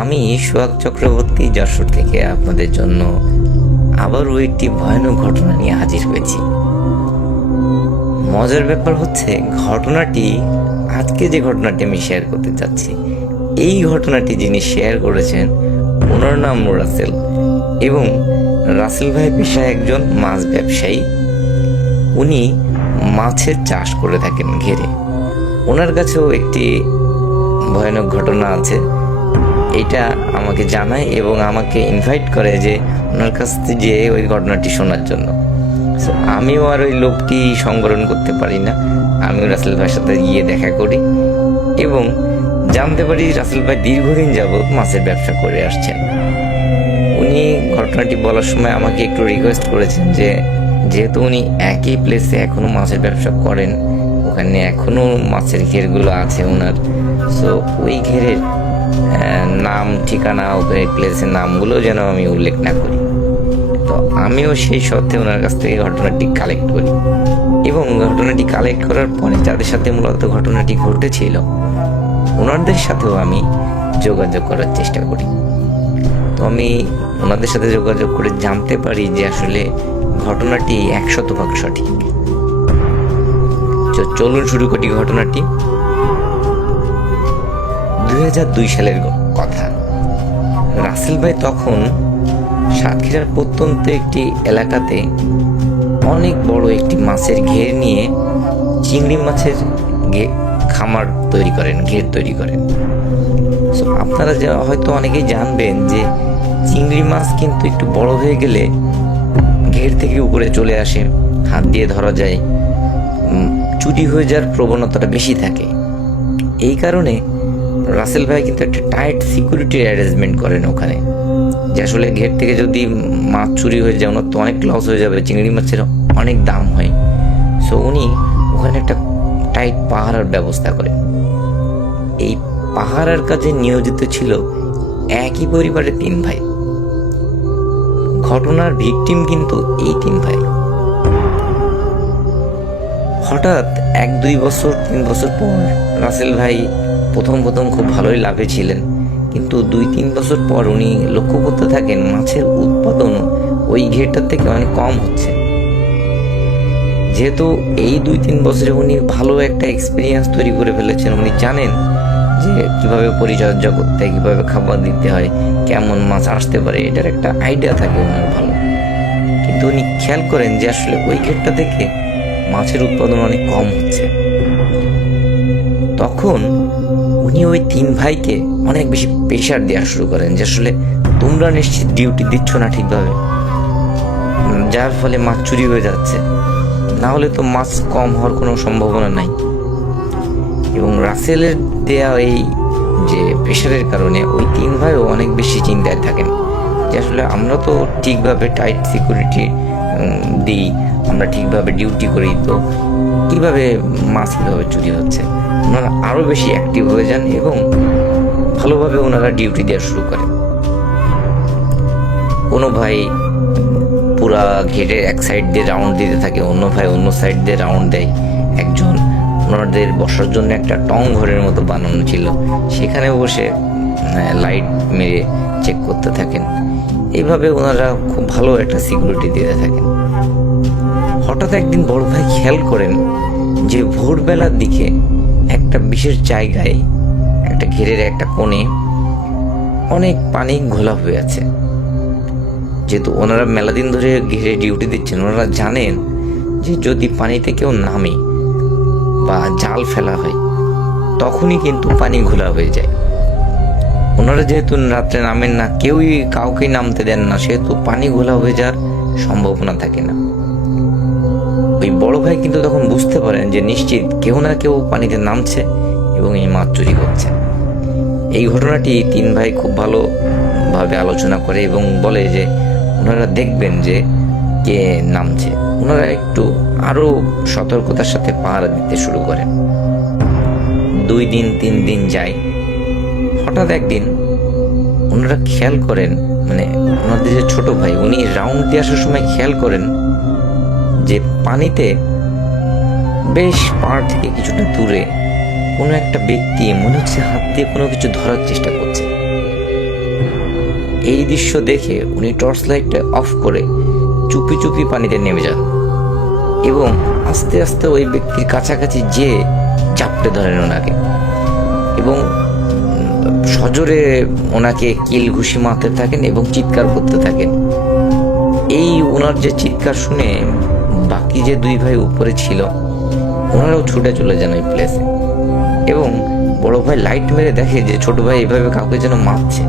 আমি সোহাগ চক্রবর্তী যশোর থেকে আপনাদের জন্য আবারও একটি ভয়ানক ঘটনা নিয়ে হাজির হয়েছি। মজার ব্যাপার হচ্ছে আজকে যে ঘটনাটি আমি শেয়ার করতে চাচ্ছি, এই ঘটনাটি যিনি শেয়ার করেছেন ওনার নাম রাসেল, এবং রাসেল ভাই পেশায় একজন মাছ ব্যবসায়ী। উনি মাছের চাষ করে থাকেন ঘেরে। ওনার কাছেও একটি ভয়ানক ঘটনা আছে, এটা আমাকে জানায় এবং আমাকে ইনভাইট করে যে ওনার কাছ থেকে ওই ঘটনাটি শোনার জন্য। আমিও আর ওই লোকটি সংবরণ করতে পারি না, আমিও রাসেল ভাইয়ের সাথে গিয়ে দেখা করি এবং জানতে পারি রাসেল ভাই দীর্ঘদিন যাবৎ মাছের ব্যবসা করে আসছেন। উনি ঘটনাটি বলার সময় আমাকে একটু রিকোয়েস্ট করেছেন যে যেহেতু উনি একই প্লেসে এখনো মাছের ব্যবসা করেন, ওখানে এখনো মাছের ঘেরগুলো আছে ওনার, সো ওই ঘেরের নাম ঠিকানা ওই প্লেসের নামগুলো যেন আমি উল্লেখ না করি। তো আমিও সেই সত্ত্বে ওনার কাছ থেকে ঘটনাটি কালেক্ট করি এবং ঘটনাটি কালেক্ট করার পরে যাদের সাথে মূলত ঘটনাটি ঘটেছিল ওনাদের সাথেও আমি যোগাযোগ করার চেষ্টা করি। তো আমি ওনাদের সাথে যোগাযোগ করে জানতে পারি যে আসলে ঘটনাটি 100% সঠিক। চলুন শুরু করি ঘটনাটি। 2002 সালের কথা। রাসেল ভাই তখন সাতক্ষীরার প্রত্যন্ত একটি এলাকাতে অনেক বড় একটি মাছের ঘের নিয়ে চিংড়ি মাছের খামার তৈরি করেন, ঘের তৈরি করেন। সো আপনারা হয়তো অনেকেই জানবেন যে চিংড়ি মাছ কিন্তু একটু বড় হয়ে গেলে ঘের থেকে উপরে চলে আসে, হাত দিয়ে ধরা যায়, চুরি হয়ে যাওয়ার প্রবণতাটা বেশি থাকে। এই কারণে রাসেল ভাই কিন্তু একটা টাইট সিকিউরিটি অ্যারেঞ্জমেন্ট করেন ওখানে, যে আসলে ঘের থেকে যদি মাছ চুরি হয়ে যায় ওনার তো অনেক লস হয়ে যাবে, চিংড়ি মাছের অনেক দাম হয়। সো উনি ওখানে একটা টাইট পাহারার ব্যবস্থা করেন। এই পাহারার কাজে নিয়োজিত ছিল একই পরিবারের 3 ভাই। ঘটনার ভিকটিম কিন্তু এই 3 ভাই। হঠাৎ 1-2 বছর 3 বছর পর রাসেল ভাই প্রথম খুব ভালোই লাভে ছিলেন, কিন্তু 2-3 বছর পর উনি লক্ষ্য করতে থাকেন মাছের উৎপাদন ওই ঘেরটার থেকে অনেক কম হচ্ছে। যেহেতু এই 2-3 বছরে উনি ভালো একটা এক্সপিরিয়েন্স তৈরি করে ফেলেছেন, উনি জানেন যে কিভাবে পরিচর্যা করতে হয়, কিভাবে খাবার দিতে হয়, কেমন মাছ আসতে পারে, এটার একটা আইডিয়া থাকে ওনার ভালো। কিন্তু উনি খেয়াল করেন যে আসলে ওই ঘেরটা থেকে মাছের উৎপাদন অনেক কম হচ্ছে। তখন উনি ওই 3 ভাইকে অনেক বেশি প্রেশার দেওয়া শুরু করেন যে আসলে তোমরা নিশ্চিত ডিউটি দিচ্ছ না ঠিকভাবে, যার ফলে মাছ চুরি হয়ে যাচ্ছে, না হলে তো মাছ কম হওয়ার কোনো সম্ভাবনা নাই। এবং রাসেলের দেয়া এই যে প্রেশারের কারণে ওই 3 ভাইও অনেক বেশি চিন্তায় থাকেন যে আসলে আমরা তো ঠিকভাবে টাইট সিকিউরিটি দিই, আমরা ঠিকভাবে ডিউটি করি, তো কীভাবে মাছ কীভাবে চুরি হচ্ছে। ওনারা আরও বেশি অ্যাক্টিভ হয়ে যান এবং ভালোভাবে ওনারা ডিউটি দেওয়া শুরু করেন। কোনো ভাই পুরা ঘেরের এক সাইড দিয়ে রাউন্ড দিতে থাকে, অন্য ভাই অন্য সাইড দিয়ে রাউন্ড দেয়। একজন ওনাদের বসার জন্য একটা টং ঘরের মতো বানানো ছিল, সেখানে বসে লাইট মেরে চেক করতে থাকেন। এইভাবে ওনারা খুব ভালো একটা সিকিউরিটি দিতে থাকেন। হঠাৎ একদিন বড় ভাই খেয়াল করেন যে ভোরবেলার দিকে একটা বিশেষ জায়গায় একটা ঘেরের একটা কোণে অনেক পানি ঘোলা হয়ে আছে। যেহেতু ওনারা মেলা দিন ধরে ঘেরে ডিউটি দিচ্ছেন, ওনারা জানেন যে যদি পানিতে কেউ নামে বা জাল ফেলা হয় তখনই কিন্তু পানি ঘোলা হয়ে যায়। ওনারা যেহেতু রাত্রে নামেন না, কেউই কাউকেই নামতে দেন না, সেহেতু পানি ঘোলা হয়ে যাওয়ার সম্ভাবনা থাকে না। ওই বড় ভাই কিন্তু তখন বুঝতে পারেন যে নিশ্চিত কেউ না কেউ পানিতে নামছে এবং এই মাছ চুরি করছে। এই ঘটনাটি 3 ভাই খুব ভালোভাবে আলোচনা করে এবং বলে যে ওনারা দেখবেন যে কে নামছে। ওনারা একটু আরো সতর্কতার সাথে পাহারা দিতে শুরু করেন। 2 দিন 3 দিন যায়। হঠাৎ একদিন ওনারা খেয়াল করেন, মানে ওনাদের যে ছোট ভাই উনি রাউন্ড দিয়ে আসার সময় খেয়াল করেন যে পানিতে বেশ পাড় থেকে কিছুটা দূরে কোনো একটা ব্যক্তি মনে হচ্ছে হাত দিয়ে কোনো কিছু ধরার চেষ্টা করছে। দৃশ্য দেখে উনি টর্চ লাইটটা অফ করে চুপি চুপি পানিতে নেমে যান এবং আস্তে আস্তে ওই ব্যক্তির কাছাকাছি যেয়ে চাপটে ধরেন ওনাকে এবং সজোরে ওনাকে কিল ঘুষি মারতে থাকেন এবং চিৎকার করতে থাকেন। এই ওনার যে চিৎকার শুনে বাকি যে দুই ভাই উপরে ছিল ওনারাও ছুটে চলে যান ওই প্লেসে এবং বড় ভাই লাইট মেরে দেখে যে ছোট ভাই এভাবে কাউকে যেন মারছে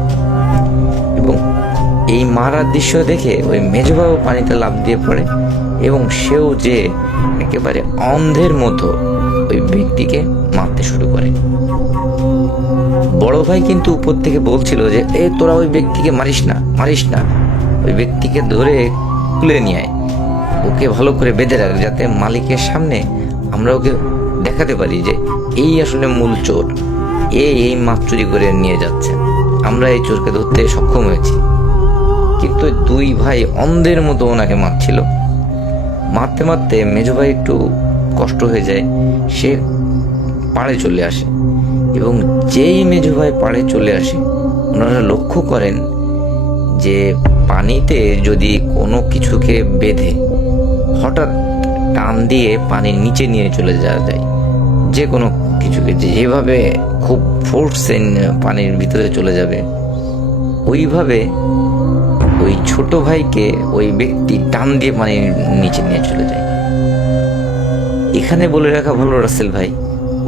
এবং এই মারার দৃশ্য দেখে ওই মেজ ভাইও পানিতে লাফ দিয়ে পড়ে এবং সেও যে একেবারে অন্ধের মতো ওই ব্যক্তিকে মারতে শুরু করে। বড় ভাই কিন্তু উপর থেকে বলছিল যে তোরা ওই ব্যক্তিকে মারিস না, ওই ব্যক্তিকে ধরে খুলে নিয়ে আয়, ওকে ভালো করে বেঁধে রাখ, যাতে মালিকের সামনে আমরা ওকে দেখাতে পারি যে এই আসলে মূল চোর, এই মাছ চুরি করে নিয়ে যাচ্ছে, আমরা এই চোরকে ধরতে সক্ষম হয়েছি। কিন্তু দুই ভাই অন্ধের মতো ওনাকে মারছিল। মারতে মারতে মেজো ভাই একটু কষ্ট হয়ে যায়, সে পাড়ে চলে আসে এবং যেই মেজো ভাই পাড়ে চলে আসে ওনারা লক্ষ্য করেন যে পানিতে যদি কোনো কিছুকে বেঁধে হঠাৎ টান দিয়ে পানির নিচে নিয়ে চলে যাওয়া যায়, যে কোনো কিছুকে যেভাবে খুব ফোর্সে পানির ভিতরে চলে যাবে, ওইভাবে ওই ছোট ভাইকে ওই ব্যক্তি টান দিয়ে পানির নিচে নিয়ে চলে যায়। এখানে বলে রাখা ভালো রাসেল ভাই,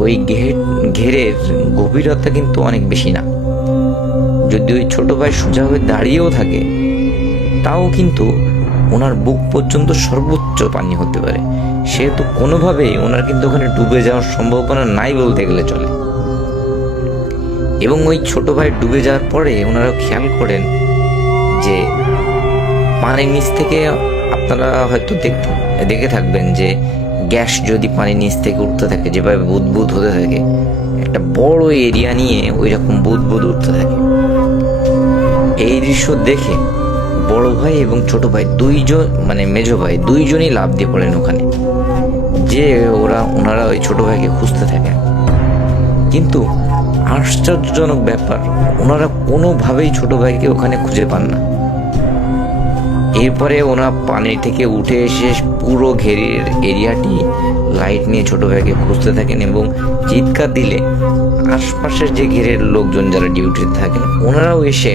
ওই ঘেরের গভীরতা কিন্তু অনেক বেশি না। যদি ওই ছোট ভাই সোজা হয়ে দাঁড়িয়েও থাকে তাও কিন্তু ওনার বুক পর্যন্ত সর্বোচ্চ পানি হতে পারে, সেহেতু কোনোভাবেই ওনার কিন্তু ওখানে ডুবে যাওয়ার সম্ভাবনা নাই বলতে গেলে চলে। এবং ওই ছোট ভাই ডুবে যাওয়ার পরে ওনারা খেয়াল করেন যে পানির নিচ থেকে, আপনারা হয়তো দেখে থাকবেন যে গ্যাস যদি পানির নিচ থেকে উঠতে থাকে যেভাবে বুদবুদ হতে থাকে, একটা বড় এরিয়া নিয়ে ওই রকম বুদবুদ উঠতে থাকে। এই দৃশ্য দেখে বড় ভাই এবং ছোট ভাই দুইজন, মানে মেজো ভাই দুইজনই লাফ দিয়ে পড়েন ওখানে, যে ওনারা ওই ছোট ভাইকে খুঁজতে থাকেন। কিন্তু আশ্চর্যজনক ব্যাপার, ওনারা কোনোভাবেই ছোট ভাইকে ওখানে খুঁজে পান না। এরপরে ওনারা পানি থেকে উঠে এসে পুরো ঘেরের এরিয়াটি লাইট নিয়ে ছোট ভাইকে খুঁজতে থাকেন এবং চিৎকার দিলে আশপাশের যে ঘেরের লোকজন যারা ডিউটিতে থাকেন ওনারাও এসে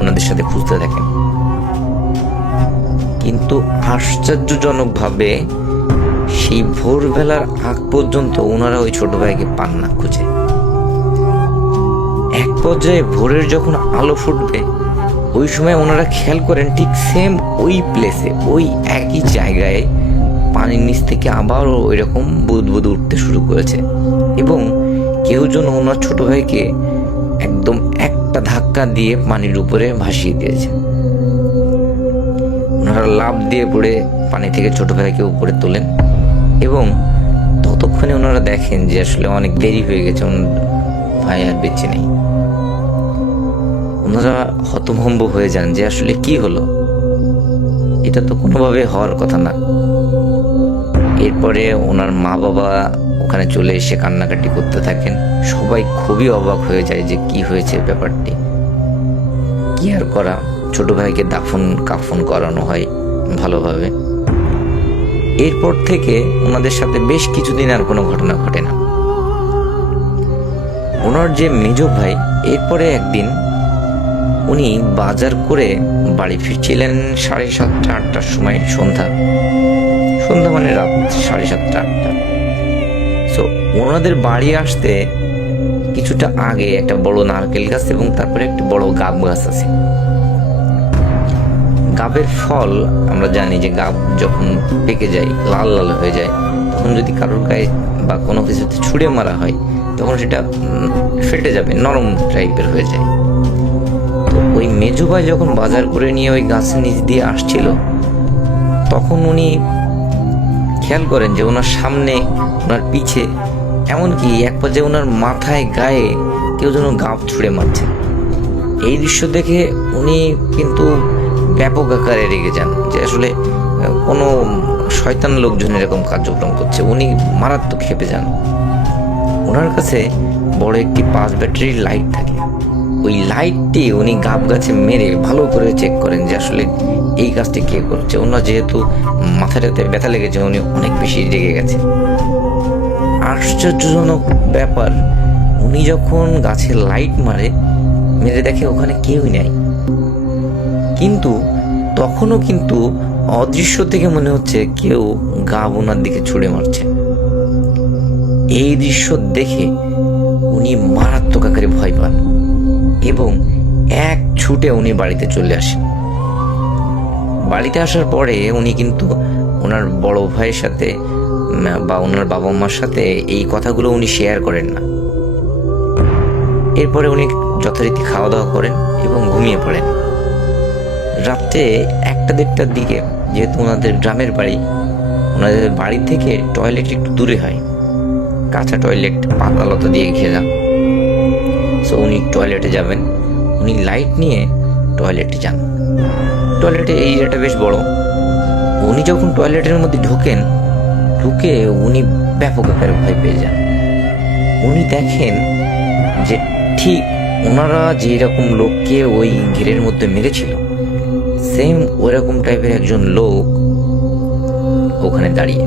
ওনাদের সাথে খুঁজতে থাকেন। কিন্তু আশ্চর্যজনকভাবে সেই ভোরবেলার আগ পর্যন্ত ওনারা ওই ছোট ভাইকে পান না খুঁজে। এক পর্যায়ে ভোরের যখন আলো ফুটবে ওই সময় ওনারা খেয়াল করেন ঠিক সেম ওই প্লেসে, ওই একই জায়গায় পানির নিচ থেকে আবারও ওই রকম বুদবুদ উঠতে শুরু করেছে এবং কেউ যেন ওনার ছোট ভাইকে একদম একটা ধাক্কা দিয়ে পানির উপরে ভাসিয়ে দিয়েছে। ওনারা লাফ দিয়ে পড়ে পানি থেকে ছোট ভাইকে উপরে তোলেন এবং ততক্ষণে ওনারা দেখেন যে আসলে অনেক দেরি হয়ে গেছে, ভাই আর বেঁচে নেই। ওনারা হতভম্ব হয়ে যান যে আসলে কি হলো, এটা তো কোনোভাবে হওয়ার কথা না। এরপরে ওনার মা বাবা ওখানে চলে এসে কান্নাকাটি করতে থাকেন। সবাই খুবই অবাক হয়ে যায় যে কি হয়েছে ব্যাপারটি। কি আর করা, ছোট ভাইকে দাফন কাফন করানো হয় ভালোভাবে। এরপর থেকে ওনাদের সাথে বেশ কিছুদিন আর কোনো ঘটনা ঘটে না। ওনার যে মেজ ভাই এরপরে একদিন উনি বাজার করে বাড়ি ফিরছিলেন 7:30-8টার সময়, সন্ধ্যা মানে রাত 7:30-8টা। সো ওনাদের বাড়ি আসতে কিছুটা আগে একটা বড় নারকেল গাছ এবং তারপরে একটা বড় গাব গাছ আছে। গাবের ফল আমরা জানি যে গাব যখন পেকে যায়, লাল লাল হয়ে যায়, তখন যদি কারোর গায়ে বা কোনো কিছুতে ছুঁড়ে মারা হয় তখন সেটা ফেটে যাবে, নরম টাইপের হয়ে যায়। তো ওই মেজো ভাই যখন বাজার করে নিয়ে ওই গাছের নিচ দিয়ে আসছিল তখন উনি খেয়াল করেন যে ওনার সামনে, ওনার পিছে, এমনকি এক পর্যায়ে ওনার মাথায় গায়ে কেউ যেন গাব ছুঁড়ে মারছে। এই দৃশ্য দেখে উনি কিন্তু ব্যাপক আকারে রেগে যান যে আসলে কোনো শয়তান লোকজন এরকম কার্যক্রম করছে। উনি মারাত্মক খেপে যান। ওনার কাছে বড় একটি 5 ব্যাটারির লাইট থাকে। ওই লাইটটি উনি গাব গাছে মেরে ভালো করে চেক করেন যে আসলে এই কাজটি কে করছে। ওনার যেহেতু মাথাটাতে ব্যথা লেগেছে, উনি অনেক বেশি রেগে গেছে। আশ্চর্যজনক ব্যাপার, উনি যখন গাছে লাইট মেরে দেখে ওখানে কেউই নাই, কিন্তু তখনও কিন্তু অদৃশ্য থেকে মনে হচ্ছে কেউ গাব ওনার দিকে ছুড়ে মারছে। এই দৃশ্য দেখে উনি মারাত্মক আকারে ভয় পান এবং এক ছুটে উনি বাড়িতে চলে আসেন। বাড়িতে আসার পরে উনি কিন্তু ওনার বড় ভাইয়ের সাথে বা ওনার বাবা মার সাথে এই কথাগুলো উনি শেয়ার করেন না। এরপরে উনি যথারীতি খাওয়া দাওয়া করেন এবং ঘুমিয়ে পড়েন। রাত্রে 1টা-1:30টার দিকে, যেহেতু ওনাদের গ্রামের বাড়ি, ওনাদের বাড়ি থেকে টয়লেট একটু দূরে হয়, কাঁচা টয়লেট, পাতালতা দিয়ে ঘেরা। সো উনি টয়লেটে যাবেন। উনি লাইট নিয়ে টয়লেটে যান। টয়লেটে এই এরিয়াটা বেশ বড়। উনি যখন টয়লেটের মধ্যে ঢুকে উনি ব্যাপক আকারে ভয় পেয়ে যান। উনি দেখেন যে ঠিক ওনারা যেরকম লোককে ওই ঘেরের মধ্যে মেরেছিল, সেম ওরকম টাইপের একজন লোক ওখানে দাঁড়িয়ে।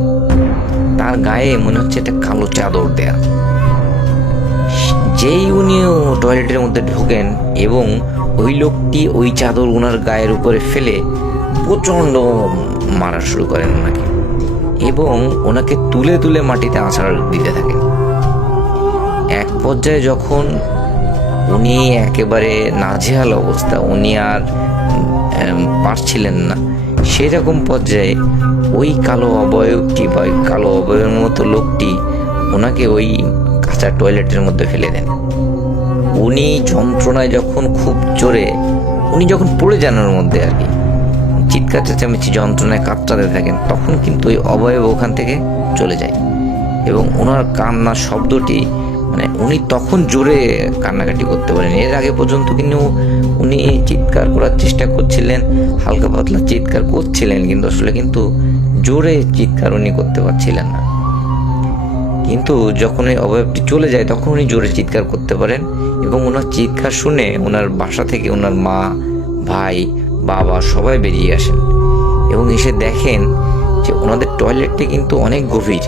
তার গায়ে মনে হচ্ছে একটা কালো চাদর দেয়া। যেই উনি টয়লেটের মধ্যে ঢোকেন এবং ওই লোকটি ওই চাদর ওনার গায়ের উপরে ফেলে প্রচণ্ড মারা শুরু করেন ওনাকে এবং ওনাকে তুলে তুলে মাটিতে আছাড় দিতে থাকেন। এক পর্যায়ে যখন উনি একেবারে নাজেহাল অবস্থা, উনি আর পারছিলেন না, সেরকম পর্যায়ে ওই কালো অবয়বটি বা ওই কালো অবয়বের মতো লোকটি ওনাকে ওই কাঁচা টয়লেটের মধ্যে ফেলে দেন। উনি যন্ত্রণায় যখন খুব জোরে উনি যখন পড়ে যান ওর মধ্যে আর কি, চিৎকার চেঁচামেচি যন্ত্রণায় কাতরাতে থাকেন, তখন কিন্তু ওই অবয়ব ওখান থেকে চলে যায় এবং ওনার কান্নার শব্দটি মানে উনি তখন জোরে কান্নাকাটি করতে পারেন। এর আগে পর্যন্ত কিন্তু উনি চিৎকার করার চেষ্টা করছিলেন, হালকা পাতলা চিৎকার করছিলেন, কিন্তু আসলে জোরে চিৎকার উনি করতে পারছিলেন না। কিন্তু যখন ওই অবয়বটি চলে যায় তখন উনি জোরে চিৎকার করতে পারেন এবং ওনার চিৎকার শুনে ওনার বাসা থেকে ওনার মা, ভাই, বাবা সবাই বেরিয়ে আসেন এবং এসে দেখেন যে ওনাদের টয়লেটটি কিন্তু অনেক গভীর।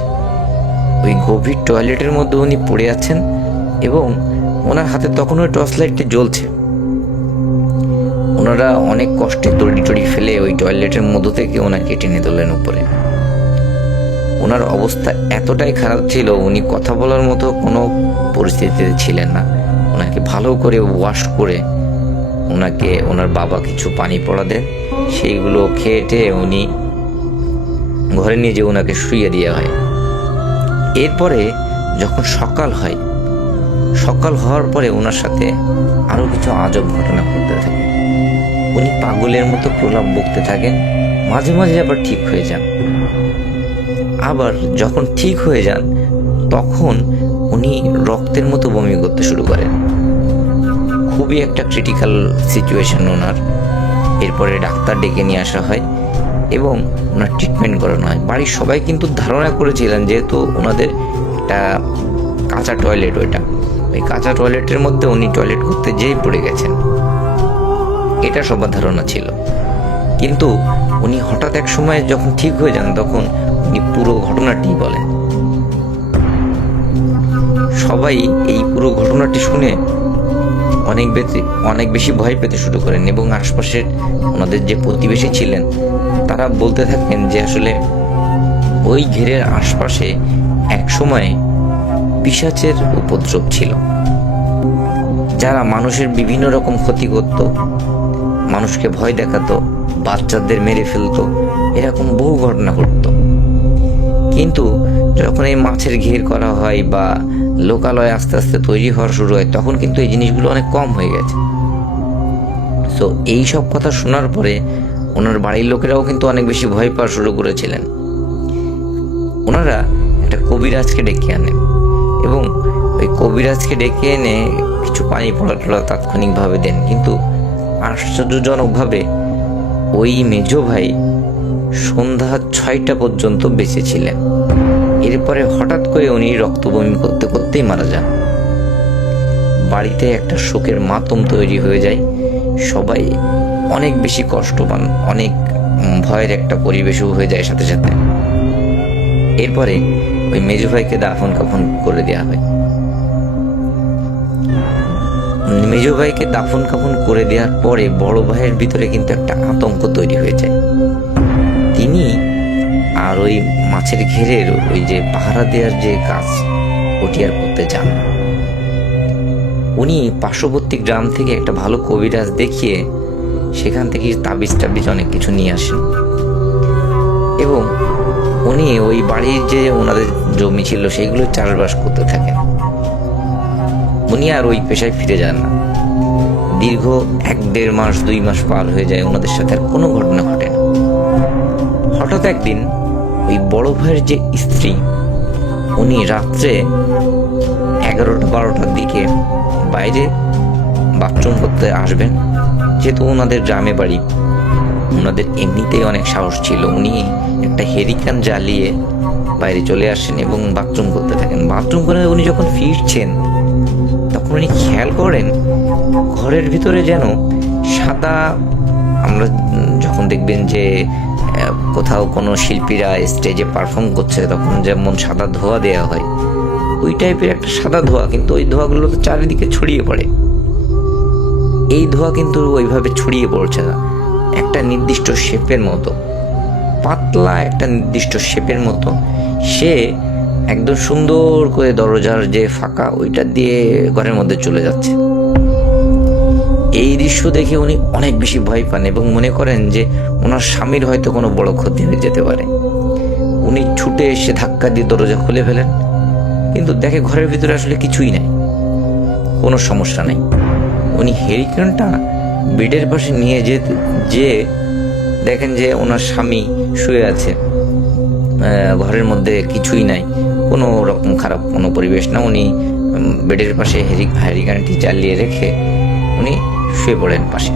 ওই গভীর টয়লেটের মধ্যে উনি পড়ে আছেন এবং ওনার হাতে তখন ওই টর্চ লাইটটি জ্বলছে। ওনারা অনেক কষ্টে দড়ি টড়ি ফেলে ওই টয়লেটের মধ্য থেকে ওনাকে টেনে তোলেন উপরে। ওনার অবস্থা এতটাই খারাপ ছিল, উনি কথা বলার মতো কোনো পরিস্থিতিতে ছিলেন না। ওনাকে ভালো করে ওয়াশ করে ওনাকে ওনার বাবা কিছু পানি পড়া দেন, সেইগুলো খেয়ে উনি ঘরে নিয়ে যেয়ে ওনাকে শুইয়ে দেওয়া হয়। এরপরে যখন সকাল হওয়ার পরে ওনার সাথে আরো কিছু আজব ঘটনা ঘটতে থাকে। উনি পাগলের মতো প্রলাপ বকতে থাকেন, মাঝে মাঝে আবার ঠিক হয়ে যান। আবার যখন ঠিক হয়ে যান তখন উনি রক্তের মতো বমি করতে শুরু করেন। খুবই একটা ক্রিটিক্যাল সিচুয়েশন ওনার। এরপরে ডাক্তার ডেকে নিয়ে আসা হয় এবং ওনার ট্রিটমেন্ট করানো হয়। বাড়ির সবাই কিন্তু ধারণা করেছিলেন, যেহেতু ওনাদের একটা কাঁচা টয়লেট, ওই কাঁচা টয়লেটের মধ্যে উনি টয়লেট করতে যেই পড়ে গেছেন, এটা সবার ধারণা ছিল। কিন্তু উনি হঠাৎ এক সময় যখন ঠিক হয়ে যান তখন উনি পুরো ঘটনাটি বলেন। সবাই এই পুরো ঘটনাটি শুনে অনেক বেশি ভয় পেতে শুরু করেন এবং আশপাশের ওনাদের যে প্রতিবেশী ছিলেন তারা বলতে থাকেন যে আসলে ওই ঘেরের আশপাশে এক সময় পিশাচের উপদ্রব ছিল, যারা মানুষের বিভিন্ন রকম ক্ষতি করত, মানুষকে ভয় দেখাতো, বাচ্চাদের মেরে ফেলতো, এরকম বহু ঘটনা ঘটতো। কিন্তু যখন এই মাছের ঘের করা হয় বা লোকালয় আস্তে আস্তে তৈরি হওয়া শুরু হয় তখন কিন্তু এই জিনিসগুলো অনেক কম হয়ে গেছে। সো এই সব কথা শোনার পরে ওনার বাড়ির লোকেরাও কিন্তু অনেক বেশি ভয় পাওয়া শুরু করেছিলেন। ওনারা একটা কবিরাজকে ডেকে আনেন এবং ওই কবিরাজকে ডেকে এনে কিছু পানি পড়া টড়া তাৎক্ষণিকভাবে দেন, কিন্তু আশ্চর্যজনকভাবে ওই মেজো ভাই সন্ধ্যা 6টা পর্যন্ত বেঁচে ছিলেন। এরপরে হঠাৎ করে উনি রক্ত বমি করতে করতেই মারা যান। বাড়িতে একটা শোকের মাতম তৈরি হয়ে যায়। সবাই অনেক বেশি কষ্ট পান, অনেক ভয়ের একটা পরিবেশও হয়ে যায় সাথে সাথে। এরপরে ওই মেজো ভাইকে দাফন কাফন করে দেওয়া হয়। মেজো ভাইকে দাফন কাফন করে দেওয়ার পরে বড় ভাইয়ের ভিতরে কিন্তু একটা আতঙ্ক তৈরি হয়ে যায়। তিনি আর ওই মাছের ঘেরের ওই যে পাহারা দেওয়ার যে কাজ, ওটি আর করতে যান না। উনি পার্শ্ববর্তী গ্রাম থেকে একটা ভালো কবিরাজ দেখিয়ে সেখান থেকে তাবিজ টাবিজ অনেক কিছু নিয়ে আসেন এবং উনি ওই বাড়ির যে ওনাদের জমি ছিল সেইগুলো চাষবাস করতে থাকেন। উনি আর ওই পেশায় ফিরে যান না। দীর্ঘ 1-1.5 মাস 2 মাস পার হয়ে যায়, ওনাদের সাথে আর কোনো ঘটনা ঘটে না। হঠাৎ একদিন ওই বড় ভাইয়ের যে স্ত্রী, উনি রাত্রে 11টা-12টার দিকে বাইরে বাথরুম করতে আসবেন। যেহেতু ওনাদের গ্রামে বাড়ি, ওনাদের এমনিতেই অনেক সাহস ছিল। উনি একটা হেরিকেন জ্বালিয়ে বাইরে চলে আসেন এবং বাথরুম করতে থাকেন। বাথরুম করে উনি যখন ফিরছেন তখন উনি খেয়াল করেন ঘরের ভিতরে যেন সাদা, আমরা যখন দেখবেন যে কোথাও কোনো শিল্পীরা স্টেজে পারফর্ম করছে তখন যেমন সাদা ধোঁয়া দেওয়া হয়, ওই টাইপের একটা সাদা ধোঁয়া, কিন্তু ওই ধোঁয়াগুলো তো চারিদিকে ছড়িয়ে পড়ে। এই ধোঁয়া কিন্তু ওইভাবে ছড়িয়ে পড়ছে না, একটা নির্দিষ্ট শেপের মতো, পাতলা একটা নির্দিষ্ট শেপের মতো। সে একদম সুন্দর করে দরজার যে ফাঁকা ওইটা দিয়ে ঘরের মধ্যে চলে যাচ্ছে। এই দৃশ্য দেখে উনি অনেক বেশি ভয় পান এবং মনে করেন যে ওনার স্বামীর হয়তো কোনো বড় ক্ষতি হয়ে যেতে পারে। উনি ছুটে এসে ধাক্কা দিয়ে দরজা খুলে ফেলেন, কিন্তু দেখে ঘরের ভিতরে আসলে কিছুই নাই, কোনো সমস্যা নেই। উনি হেরিকেনটা বেডের পাশে নিয়ে যে দেখেন যে ওনার স্বামী শুয়ে আছে, ঘরের মধ্যে কিছুই নাই, কোনো রকম খারাপ কোনো পরিবেশ না। উনি বেডের পাশে হেরিকেনটি জ্বালিয়ে রেখে উনি শুয়ে পড়েন পাশে।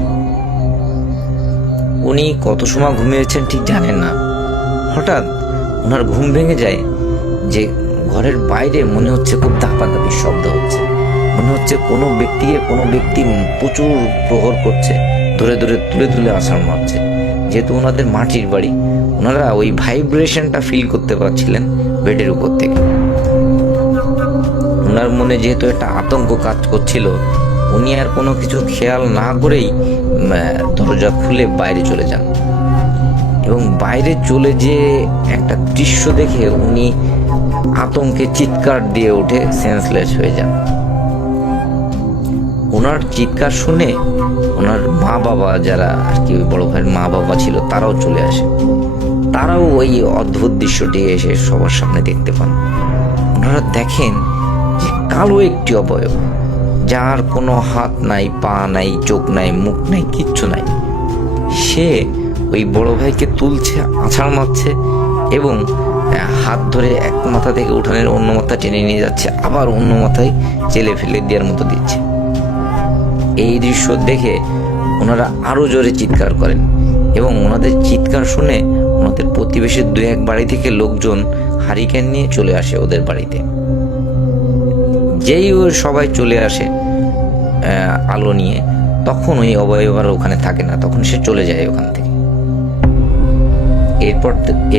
উনি কত সময় ঘুমিয়েছেন ঠিক জানেন না। হঠাৎ ওনার ঘুম ভেঙে যায় যে ঘরের বাইরে মনে হচ্ছে খুব দাপাদাপির শব্দ হচ্ছে, মনে হচ্ছে কোনো ব্যক্তি প্রচুর প্রহর করছে, ধরে ধরে তুলে তুলে আছাড় মারছে। যেহেতু ওনাদের মাটির বাড়ি, ওনারা ওই ভাইব্রেশনটা ফিল করতে পারছিলেন বেডের উপর থেকে। ওনার মনে যেহেতু একটা আতঙ্ক কাজ করছিল, উনি আর কোনো কিছু খেয়াল না করেই দরজা খুলে বাইরে চলে যান এবং বাইরে চলে যে একটা দৃশ্য দেখে উনি আতঙ্কে চিৎকার দিয়ে উঠে সেন্সলেস হয়ে যান। ওনার চিৎকার শুনে ওনার মা বাবা, যারা আর কি বড় ভাইয়ের মা বাবা ছিল, তারাও চলে আসে। তারাও ওই অদ্ভুত দৃশ্যটি এসে সবার সামনে দেখতে পান। ওনারা দেখেন যে কালো একটি অবয়ব, যার কোনো হাত নাই, পা নাই, চোখ নাই, মুখ নাই, কিচ্ছু নাই, সে ওই বড় ভাইকে তুলছে, আছাড় মারছে এবং হাত ধরে এক মাথা থেকে উঠানের অন্য মাথা টেনে নিয়ে যাচ্ছে, আবার অন্য মাথায় চেলে ফেলে দেওয়ার মতো দিচ্ছে। এই দৃশ্য দেখে ওনারা আরো জোরে চিৎকার করেন এবং ওনাদের চিৎকার শুনে ওনাদের প্রতিবেশী 2-1 বাড়ি থেকে লোকজন হারিকেন নিয়ে চলে আসে ওদের বাড়িতে। যেই সবাই চলে আসে আলো নিয়ে, তখন ওই অবয়ব আর ওখানে থাকে না, তখন সে চলে যায় ওখান থেকে।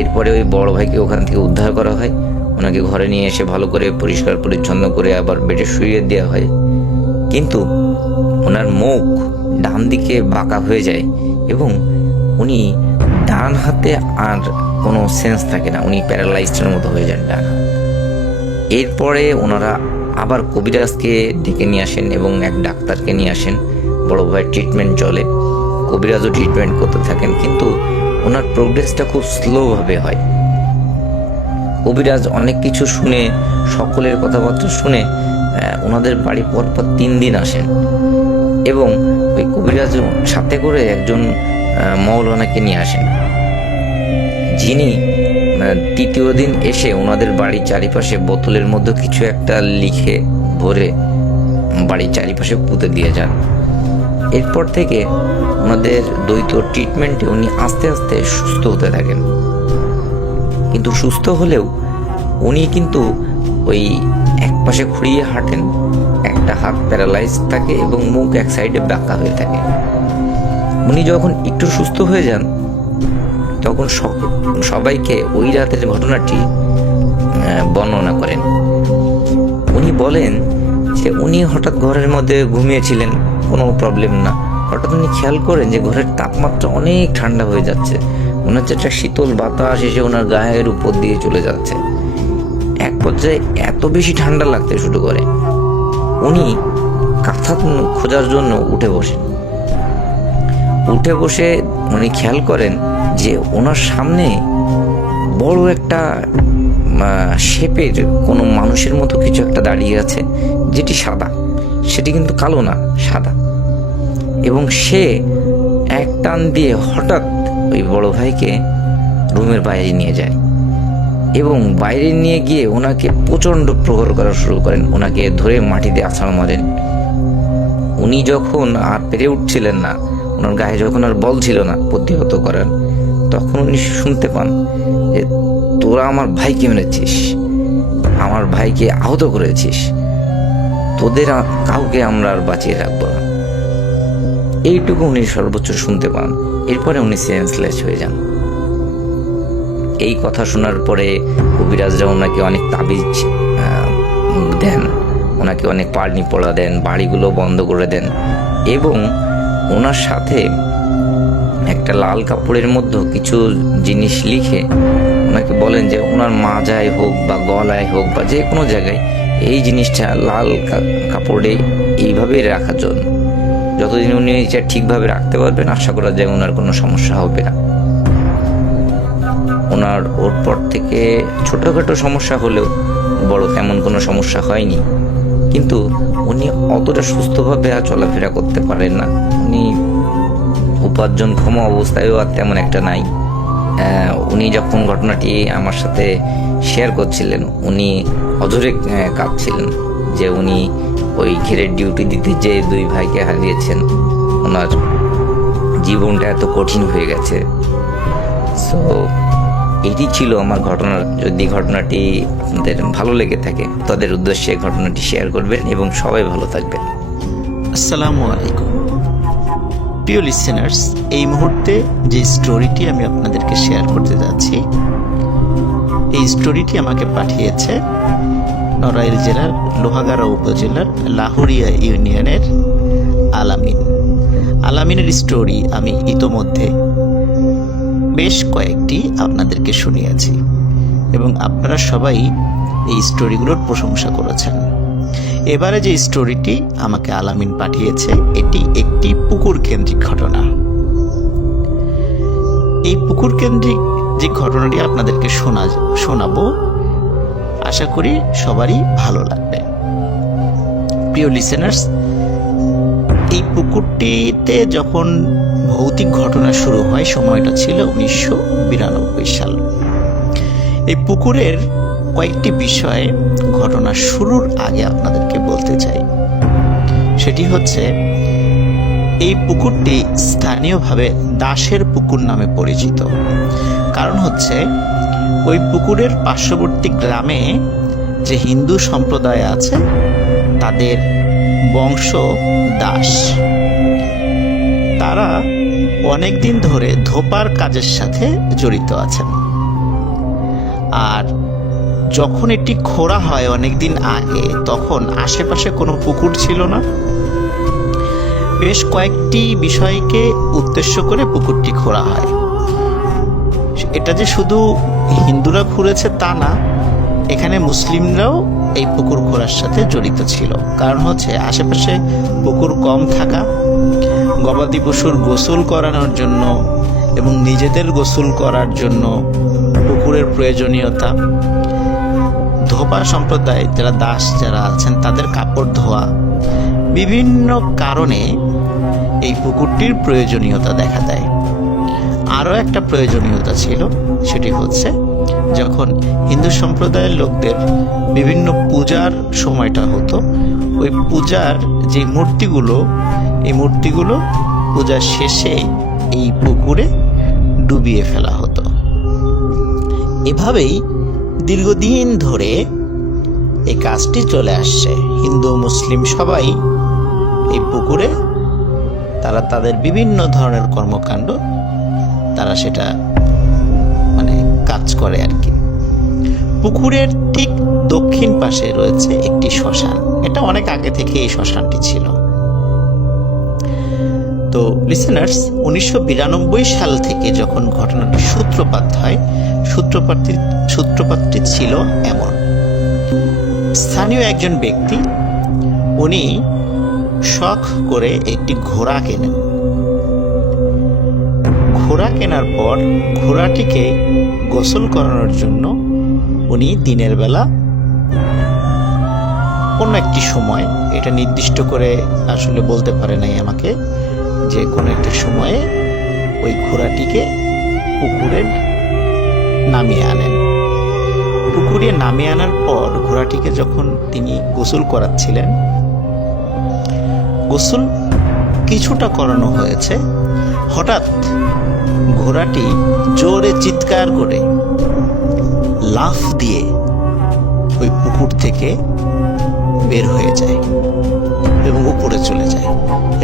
এরপরে ওই বড় ভাইকে ওখান থেকে উদ্ধার করা হয়, ওনাকে ঘরে নিয়ে এসে ভালো করে পরিষ্কার পরিচ্ছন্ন করে আবার বেডে শুইয়ে দেওয়া হয়। কিন্তু ওনার মুখ ডান দিকে বাঁকা হয়ে যায় এবং উনি ডান হাতে আর কোনো সেন্স থাকে না, উনি প্যারালাইজডের মতো হয়ে যান ডান হাত। এরপরে ওনারা আবার কবিরাজকে ডেকে নিয়ে আসেন এবং এক ডাক্তারকে নিয়ে আসেন। বড় ভাইয়ের ট্রিটমেন্ট চলে, কবিরাজও ট্রিটমেন্ট করতে থাকেন, কিন্তু ওনার প্রোগ্রেসটা খুব স্লোভাবে হয়। কবিরাজ অনেক কিছু শুনে, সকলের কথাবার্তা শুনে ওনাদের বাড়ি পরপর 3 দিন আসেন এবং ওই কবিরাজ সাথে করে একজন মৌলানাকে নিয়ে আসেন, যিনি 3য় দিন এসে ওনাদের বাড়ির চারিপাশে বোতলের মধ্যে কিছু একটা লিখে ভরে বাড়ির চারিপাশে পুঁতে দিয়ে যান। এরপর থেকে ওনাদের দ্বৈত ট্রিটমেন্টে উনি আস্তে আস্তে সুস্থ হতে থাকেন। কিন্তু সুস্থ হলেও উনি কিন্তু ওই এক পাশে খুঁড়িয়ে হাঁটেন, একটা হাত প্যারালাইজ থাকে এবং মুখ এক সাইডে বাঁকা হয়ে থাকে। উনি যখন একটু সুস্থ হয়ে যান তখন সবাইকে ওই রাতের ঘটনাটি বর্ণনা করেন। উনি বলেন যে উনি হঠাৎ ঘরের মধ্যে ঘুমিয়েছিলেন, কোনো প্রবলেম না। হঠাৎ উনি খেয়াল করেন যে ঘরের তাপমাত্রা অনেক ঠান্ডা হয়ে যাচ্ছে, মনে হচ্ছে একটা শীতল বাতাস এসে ওনার গায়ের উপর দিয়ে চলে যাচ্ছে। এক পর্যায়ে এত বেশি ঠান্ডা লাগতে শুরু করে, উনি কাঁথা খোঁজার জন্য উঠে বসে উনি খেয়াল করেন যে ওনার সামনে বড় একটা শেপের কোনো মানুষের মতো কিছু একটা দাঁড়িয়ে আছে, যেটি সাদা, সেটি কিন্তু কালো না, সাদা। এবং সে এক টান দিয়ে হঠাৎ ওই বড় ভাইকে রুমের বাইরে নিয়ে যায় এবং বাইরে নিয়ে গিয়ে ওনাকে প্রচণ্ড প্রহার করা শুরু করেন, ওনাকে ধরে মাটিতে আছাড় মারেন। উনি যখন আর পেরে উঠছিলেন না, ওনার গায়ে যখন আর বল ছিল না প্রতিহত করার, তখন উনি শুনতে পান যে তোরা আমার ভাইকে মেরেছিস, আমার ভাইকে আহত করেছিস, তোদের কাউকে আমরা আর বাঁচিয়ে রাখবো না। এইটুকু উনি সর্বোচ্চ শুনতে পান। এরপরে উনি সেন্সলেস হয়ে যান। এই কথা শোনার পরে কবিরাজরা ওনাকে অনেক তাবিজ দেন, ওনাকে অনেক পারনি পড়া দেন, বাড়িগুলো বন্ধ করে দেন এবং ওনার সাথে একটা লাল কাপড়ের মধ্যে কিছু জিনিস লিখে ওনাকে বলেন যে ওনার মাজায় হোক বা গলায় হোক বা যে কোনো জায়গায় এই জিনিসটা লাল কাপড়ে এইভাবেই রাখার জন্য। যতদিন উনি এটা ঠিকভাবে রাখতে পারবেন, আশা করা যায় ওনার কোনো সমস্যা হবে না। ওর পর থেকে ছোটোখাটো সমস্যা হলেও বড় তেমন কোনো সমস্যা হয়নি, কিন্তু উনি অতটা সুস্থভাবে আর চলাফেরা করতে পারেন না। উনি উপার্জনক্ষম অবস্থায়ও আর তেমন একটা নাই। উনি যখন ঘটনাটি আমার সাথে শেয়ার করছিলেন, উনি অঝরে কাঁদছিলেন যে উনি ওই ঘেরের ডিউটি দিতে যে দুই ভাইকে হারিয়েছেন, ওনার জীবনটা এত কঠিন হয়ে গেছে। সো এটি ছিল আমার ঘটনা। যদি ঘটনাটি আপনাদের ভালো লেগে থাকে তাদের উদ্দেশ্যে ঘটনাটি শেয়ার করবেন এবং সবাই ভালো থাকবেন। আসসালামু আলাইকুম প্রিয় লিসেনার্স, এই মুহূর্তে যে স্টোরিটি আমি আপনাদেরকে শেয়ার করতে যাচ্ছি, এই স্টোরিটি আমাকে পাঠিয়েছে নড়াইল জেলার লোহাগাড়া উপজেলার লাহুরিয়া ইউনিয়নের আলামিনের স্টোরি আমি ইতোমধ্যে বেশ কয়েকটি আপনাদেরকে শুনিয়েছি এবং আপনারা সবাই এই স্টোরিগুলোর প্রশংসা করেছেন। এবারে যে স্টোরিটি আমাকে আলামিন পাঠিয়েছে, এটি একটি পুকুর কেন্দ্রিক ঘটনা। এই পুকুর কেন্দ্রিক যে ঘটনাটি আপনাদেরকে শোনাবো, আশা করি সবারই ভালো লাগবে। প্রিয় লিসেনার্স, এই পুকুরটিতে যখন ভৌতিক ঘটনা শুরু হয়, সময়টা ছিল 1992 সাল। এই পুকুরের কয়েকটি বিষয়ে ঘটনা শুরুর আগে আপনাদেরকে বলতে চাই। সেটি হচ্ছে, এই পুকুরটি স্থানীয়ভাবে দাসের পুকুর নামে পরিচিত। কারণ হচ্ছে ওই পুকুরের পার্শ্ববর্তী গ্রামে যে হিন্দু সম্প্রদায় আছে, তাদের বংশ দাস। তারা অনেক দিন ধরে ধোপার কাজের সাথে জড়িত আছেন। আর যখন এটি খোঁড়া হয় অনেকদিন আগে, তখন আশেপাশে কোনো পুকুর ছিল না। বেশ কয়েকটি বিষয়কে উদ্দেশ্য করে পুকুরটি খোঁড়া হয়। এটা যে শুধু হিন্দুরা খুঁড়েছে তা না, এখানে মুসলিমরাও এই পুকুর খোঁড়ার সাথে জড়িত ছিল। কারণ হচ্ছে আশেপাশে পুকুর কম থাকা, গবাদি পশুর গোসল করানোর জন্য এবং নিজেদের গোসল করার জন্য পুকুরের প্রয়োজনীয়তা, ধোপা সম্প্রদায় যারা দাস যারা আছেন তাদের কাপড় ধোয়া, বিভিন্ন কারণে এই পুকুরটির প্রয়োজনীয়তা দেখা দেয়। আরও একটা প্রয়োজনীয়তা ছিল, সেটি হচ্ছে যখন হিন্দু সম্প্রদায়ের লোকদের বিভিন্ন পূজার সময়টা হতো, ওই পূজার যে মূর্তিগুলো, এই মূর্তিগুলো পূজার শেষে এই পুকুরে ডুবিয়ে ফেলা হতো। এভাবেই দীর্ঘদিন ধরে এই কাজটি চলে আসছে। হিন্দু মুসলিম সবাই এই পুকুরে তারা তাদের বিভিন্ন ধরনের কর্মকাণ্ড তারা সেটা মানে কাজ করে আর কি। পুকুরের ঠিক দক্ষিণ পাশে রয়েছে একটি শ্মশান। এটা অনেক আগে থেকে এই শ্মশানটি ছিল। তো লিসেনার্স, 1992 সাল থেকে যখন ঘটনাটির সূত্রপাত হয়, সূত্রপাতটি ছিল এমন। স্থানীয় একজন ব্যক্তি, উনি শখ করে একটি ঘোড়া কেনেন। ঘোড়া কেনার পর ঘোড়াটিকে গোসল করানোর জন্য উনি দিনের বেলা কোনো একটি সময়, এটা নির্দিষ্ট করে আসলে বলতে পারে নাই আমাকে, যে কোনো একটি সময়ে ওই ঘোড়াটিকে পুকুরে নামিয়ে আনেন। পুকুরে নামিয়ে আনার পর ঘোড়াটিকে যখন তিনি গোসল করাচ্ছিলেন, গোসল কিছুটা করানো হয়েছে, হঠাৎ ঘোড়াটি জোরে চিৎকার করে লাফ দিয়ে ওই পুকুর থেকে বের হয়ে যায় এবং উপরে চলে যায়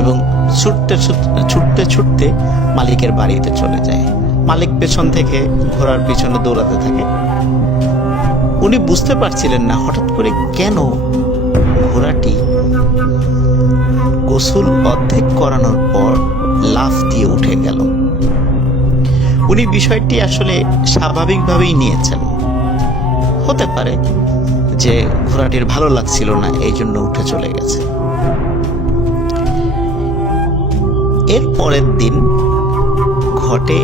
এবং ছুটতে ছুটতে মালিকের বাড়িতে চলে যায়। মালিক পেছন থেকে ঘোড়ার পিছনে দৌড়াতে থাকে। উনি বুঝতে পারছিলেন না হঠাৎ করে কেন ঘোড়াটি গোসল অর্ধেক করানোর পর লাফ দিয়ে উঠে গেল। উনি বিষয়টি আসলে স্বাভাবিকভাবেই নিয়েছেন। হতে পারে যে ঘোড়াটির ভালো লাগছিল না, এই জন্য উঠে চলে গেছে। এর পরের দিন ঘটে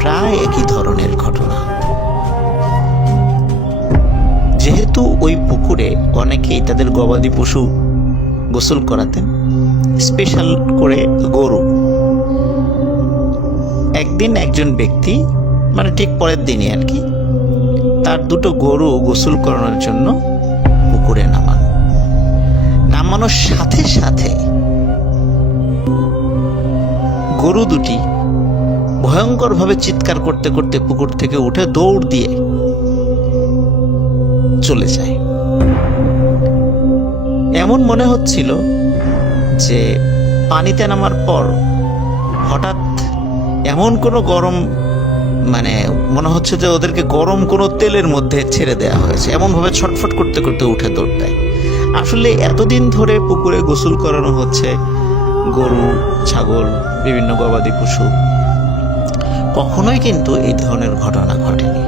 প্রায় একই ধরনের ঘটনা। যেহেতু ওই পুকুরে অনেকেই তাদের গবাদি পশু গোসল করাতেন, স্পেশাল করে গরু। একদিন একজন ব্যক্তি, মানে ঠিক পরের দিনই আর কি, তার দুটো গরু গোসল করানোর জন্য পুকুরে নামানোর সাথে সাথে গরু দুটি ভয়ঙ্করভাবে চিৎকার করতে করতে পুকুর থেকে উঠে দৌড় দিয়ে চলে যায়। এমন মনে হচ্ছিল যে পানিতে নামার পর হঠাৎ এমন কোনো গরম, মানে মনে হচ্ছে যে ওদেরকে গরম কোনো তেলের মধ্যে ছেড়ে দেওয়া হয়েছে, এমনভাবে ছটফট করতে করতে উঠে দৌড় দেয়। আসলে এতদিন ধরে পুকুরে গোসল করানো হচ্ছে গরু, ছাগল, বিভিন্ন গবাদি পশু, কখনোই কিন্তু এই ধরনের ঘটনা ঘটেনি।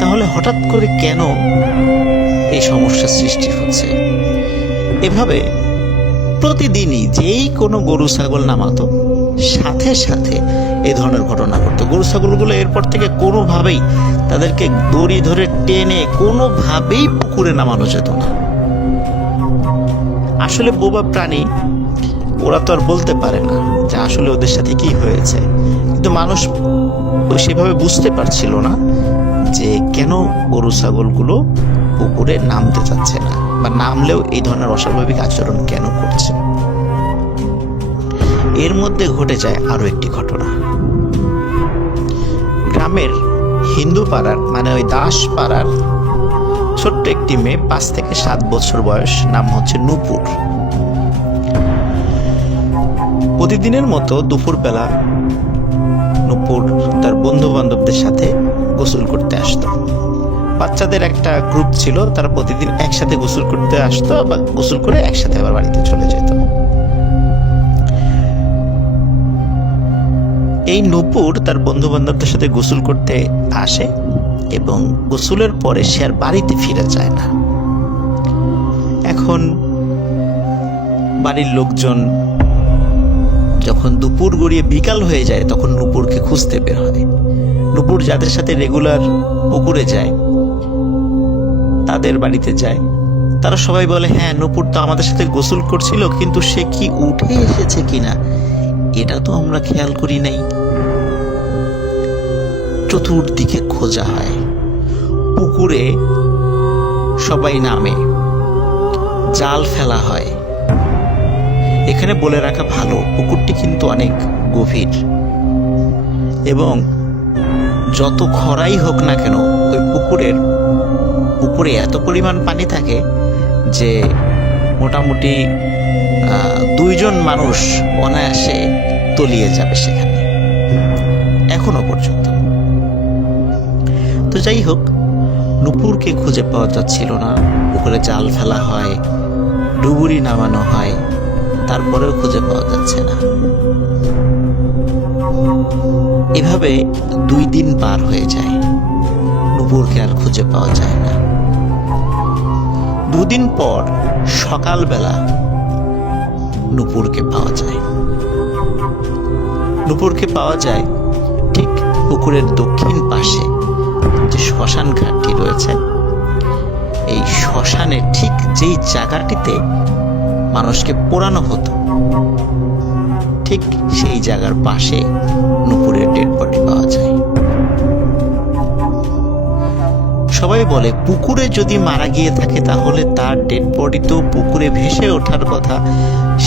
তাহলে হঠাৎ করে কেন এই সমস্যার সৃষ্টি হচ্ছে? এভাবে প্রতিদিনই যেই কোনো গরু ছাগল নামাতো, সাথে সাথে এই ধরনের ঘটনা ঘটতো। গরু ছাগলগুলো এরপর থেকে কোনোভাবেই তাদেরকে দড়ি ধরে টেনে কোনোভাবেই পুকুরে নামানো যেত না। আসলে বোবা প্রাণী, ওরা তো আর বলতে পারে না যে আসলে ওদের সাথে কি হয়েছে, কিন্তু মানুষ সেভাবে বুঝতে পারছিল না যে কেন গরু ছাগলগুলো পুকুরে নামতে চাচ্ছে না, বা নামলেও এই ধরনের অস্বাভাবিক আচরণ কেন করছে। এর মধ্যে ঘটে যায় আরো একটি ঘটনা। গ্রামের হিন্দু পাড়ার, মানে ওই দাস পাড়ার ছোট্ট একটি মেয়ে, 5 থেকে 7 বছর বয়স, নাম হচ্ছে নূপুর। প্রতিদিনের মতো দুপুরবেলা নূপুর তার বন্ধু বান্ধবদের সাথে গোসল করতে আসতো। বাচ্চাদের একটা গ্রুপ ছিল, তারা প্রতিদিন একসাথে গোসল করতে আসতো, বা গোসল করে একসাথে আবার বাড়িতে চলে যেত। এই নূপুর তার বন্ধু বান্ধবদের সাথে গোসল করতে আসে এবং গোসলের পরে সে আর বাড়িতে ফিরে যায় না। এখন বাড়ির লোকজন যখন দুপুর গড়িয়ে বিকাল হয়ে যায়, তখন নূপুরকে খুঁজতে বের হয়। নূপুর যাদের সাথে রেগুলার পুকুরে যায়, তাদের বাড়িতে যায়, তারা সবাই বলে, হ্যাঁ নূপুর তো আমাদের সাথে গোসল করছিল, কিন্তু সে কি উঠে এসেছে কিনা এটা তো আমরা খেয়াল করি নাই। চতুর্দিকে খোঁজা হয়, পুকুরে সবাই নামে, জাল ফেলা হয়। এখানে বলে রাখা ভালো, পুকুরটি কিন্তু অনেক গভীর এবং যত খরাই হোক না কেন, ওই পুকুরের পুকুরে এত পরিমাণ পানি থাকে যে মোটামুটি 2 জন মানুষ অনায়াসে তলিয়ে যাবে সেখানে এখনো পর্যন্ত। তো যাই হোক, নূপুরকে খুঁজে পাওয়া যাচ্ছিল না। পুকুরে জাল ফেলা হয়, ডুবুরি নামানো হয়, তারপরেও খুঁজে পাওয়া যাচ্ছে না। এভাবে 2 দিন পার হয়ে যায়, নূপুরকে আর খুঁজে পাওয়া যায় না। 2 দিন পর সকালবেলা নূপুরকে পাওয়া যায়। নূপুরকে পাওয়া যায় ঠিক পুকুরের দক্ষিণ পাশে যে শ্মশান ঘাটটি রয়েছে, এই শ্মশানের ঠিক যেই জায়গাটিতে মানুষকে পোড়ানো হতো, ঠিক সেই জায়গার পাশে নূপুরের ডেড বডি পাওয়া যায়। সবাই বলে পুকুরে যদি মারা গিয়ে থাকে তাহলে তার ডেড বডি তো পুকুরে ভেসে ওঠার কথা,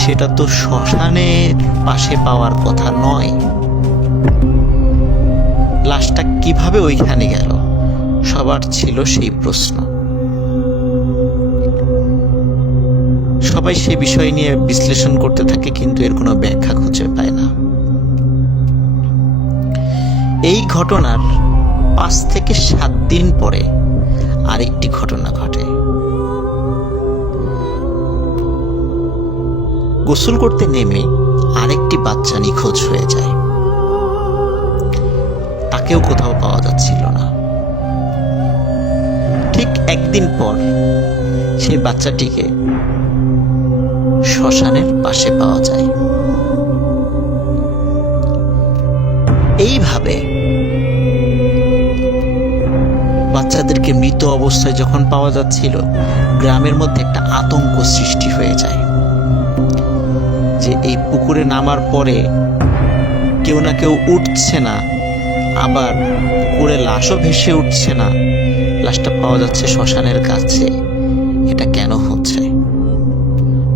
সেটা তো শ্মশানের পাশে পাওয়ার কথা নয়। লাশটা কিভাবে ওইখানে গেল, সবার ছিল সেই প্রশ্ন। সবাই সে বিষয় নিয়ে বিশ্লেষণ করতে থাকে, কিন্তু এর কোনো ব্যাখ্যা খুঁজে পায় না। এই ঘটনার 5 থেকে 7 দিন পরে আরেকটি ঘটনা ঘটে। গোসল করতে নেমে আরেকটি বাচ্চা নিখোঁজ হয়ে যায়। তাকেও কোথাও পাওয়া যাচ্ছিল না। ঠিক 1 দিন পর সেই বাচ্চাটিকে শ্মশানের পাশে পাওয়া যায়। এইভাবে বাচ্চাদেরকে মৃত অবস্থায় যখন পাওয়া যাচ্ছিল, গ্রামের মধ্যে একটা আতঙ্ক সৃষ্টি হয়ে যায় যে এই পুকুরে নামার পরে কেউ না কেউ উঠছে না, আবার পুকুরে লাশও ভেসে উঠছে না, লাশটা পাওয়া যাচ্ছে শ্মশানের কাছে। এটা কেন হচ্ছে?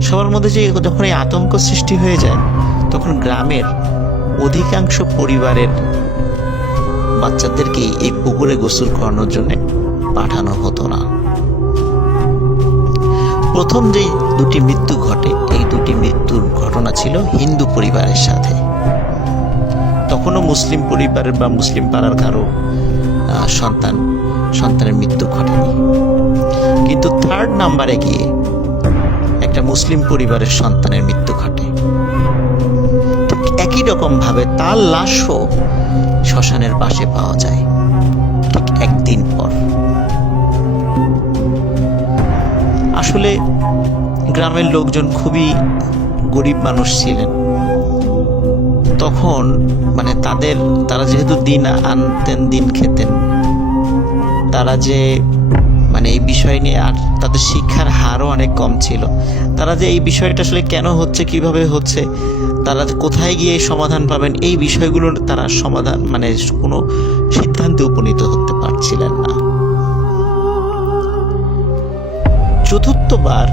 সবার মধ্যে যে যখন এই আতঙ্ক সৃষ্টি হয়ে যায়, তখন গ্রামের অধিকাংশ পরিবারের বাচ্চাদেরকেই এই পুকুরে গোসল করানোর জন্য পাঠানো হতো না। প্রথম যে 2টি মৃত্যু ঘটে, এই 2টি মৃত্যুর ঘটনা ছিল হিন্দু পরিবারের সাথে। তখনও মুসলিম পরিবারের বা মুসলিম পাড়ার কারো সন্তানের মৃত্যু ঘটেনি। কিন্তু 3rd নাম্বারে গিয়ে একটা মুসলিম পরিবারের সন্তানের মৃত্যু ঘটে। ঠিক একই রকম ভাবে তার লাশও শ্মশানের পাশে পাওয়া যায় ঠিক 1 দিন পর। আসলে গ্রামের লোকজন খুবই গরিব মানুষ ছিলেন তখন, মানে তারা যেহেতু দিন আনতেন, দিন খেতেন, তারা যে মানে এই বিষয় নিয়ে, আর তাদের শিক্ষার হারও অনেক কম ছিল, তারা যে এই বিষয়টা আসলে কেন হচ্ছে, কিভাবে হচ্ছে, তারা কোথায় গিয়ে সমাধান পাবেন, এই বিষয়গুলোর তারা সমাধান মানে কোনো সিদ্ধান্তে উপনীত হতে পারছিলেন না। 4বার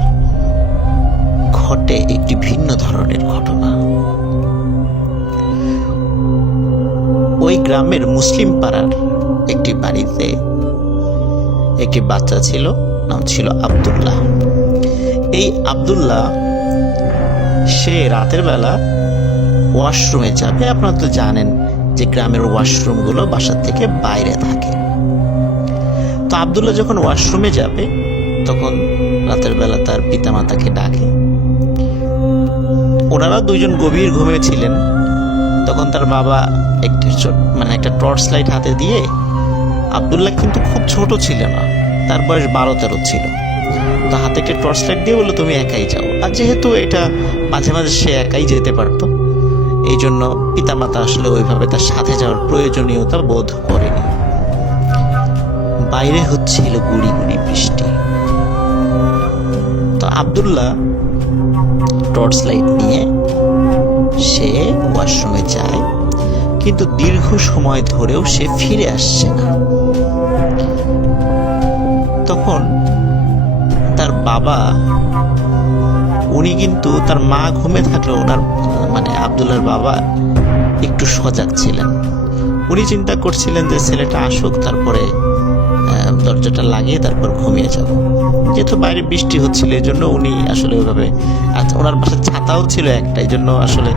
ঘটে একটি ভিন্ন ধরনের ঘটনা। ওই গ্রামের মুসলিম পাড়ার একটি বাড়িতে একটি বাচ্চা ছিল, নাম ছিল আব্দুল্লাহ। এই আব্দুল্লাহ সে রাতের বেলা ওয়াশরুমে যাবে। আপনারা তো জানেন যে গ্রামের ওয়াশরুমগুলো বাসার থেকে বাইরে থাকে। তো আব্দুল্লাহ যখন ওয়াশরুমে যাবে, তখন রাতের বেলা তার পিতামাতাকে ডাকে। ওনারা 2 জন গভীর ঘুমে ছিলেন। তখন তার বাবা একটা টর্চ লাইট হাতে দিয়ে, আব্দুল্লাহ কিন্তু খুব ছোট ছিল না, তার বয়স 12-13 ছিল, তো হাতে একটা টর্চ লাইট দিয়ে বললো তুমি একাই যাও। আর যেহেতু এটা মাঝে মাঝে সে একাই যেতে পারতো, এই জন্য পিতামাতা আসলে ওইভাবে তার সাথে যাওয়ার প্রয়োজনীয়তা বোধ করেনি। বাইরে হচ্ছিল গুড়ি গুড়ি বৃষ্টি। তো আব্দুল্লাহ টর্চ লাইট নিয়ে সে ওয়াশরুমে যায়, কিন্তু দীর্ঘ সময় ধরেও সে ফিরে আসছে না। তখন তার বাবা, উনি কিন্তু তার মা ঘুমে থাকলেও ওনার মানে আব্দুল্লাহর বাবা একটু সজাগ ছিলেন। উনি চিন্তা করছিলেন যে ছেলেটা আসুক, তারপরে আমি দরজাটা লাগিয়ে তারপর ঘুমিয়ে যাব। যেহেতু বাইরে বৃষ্টি হচ্ছিল এই জন্য উনি আসলে ওইভাবে, আচ্ছা ওনার বাসার ছাতাও ছিল একটা, এই জন্য আসলে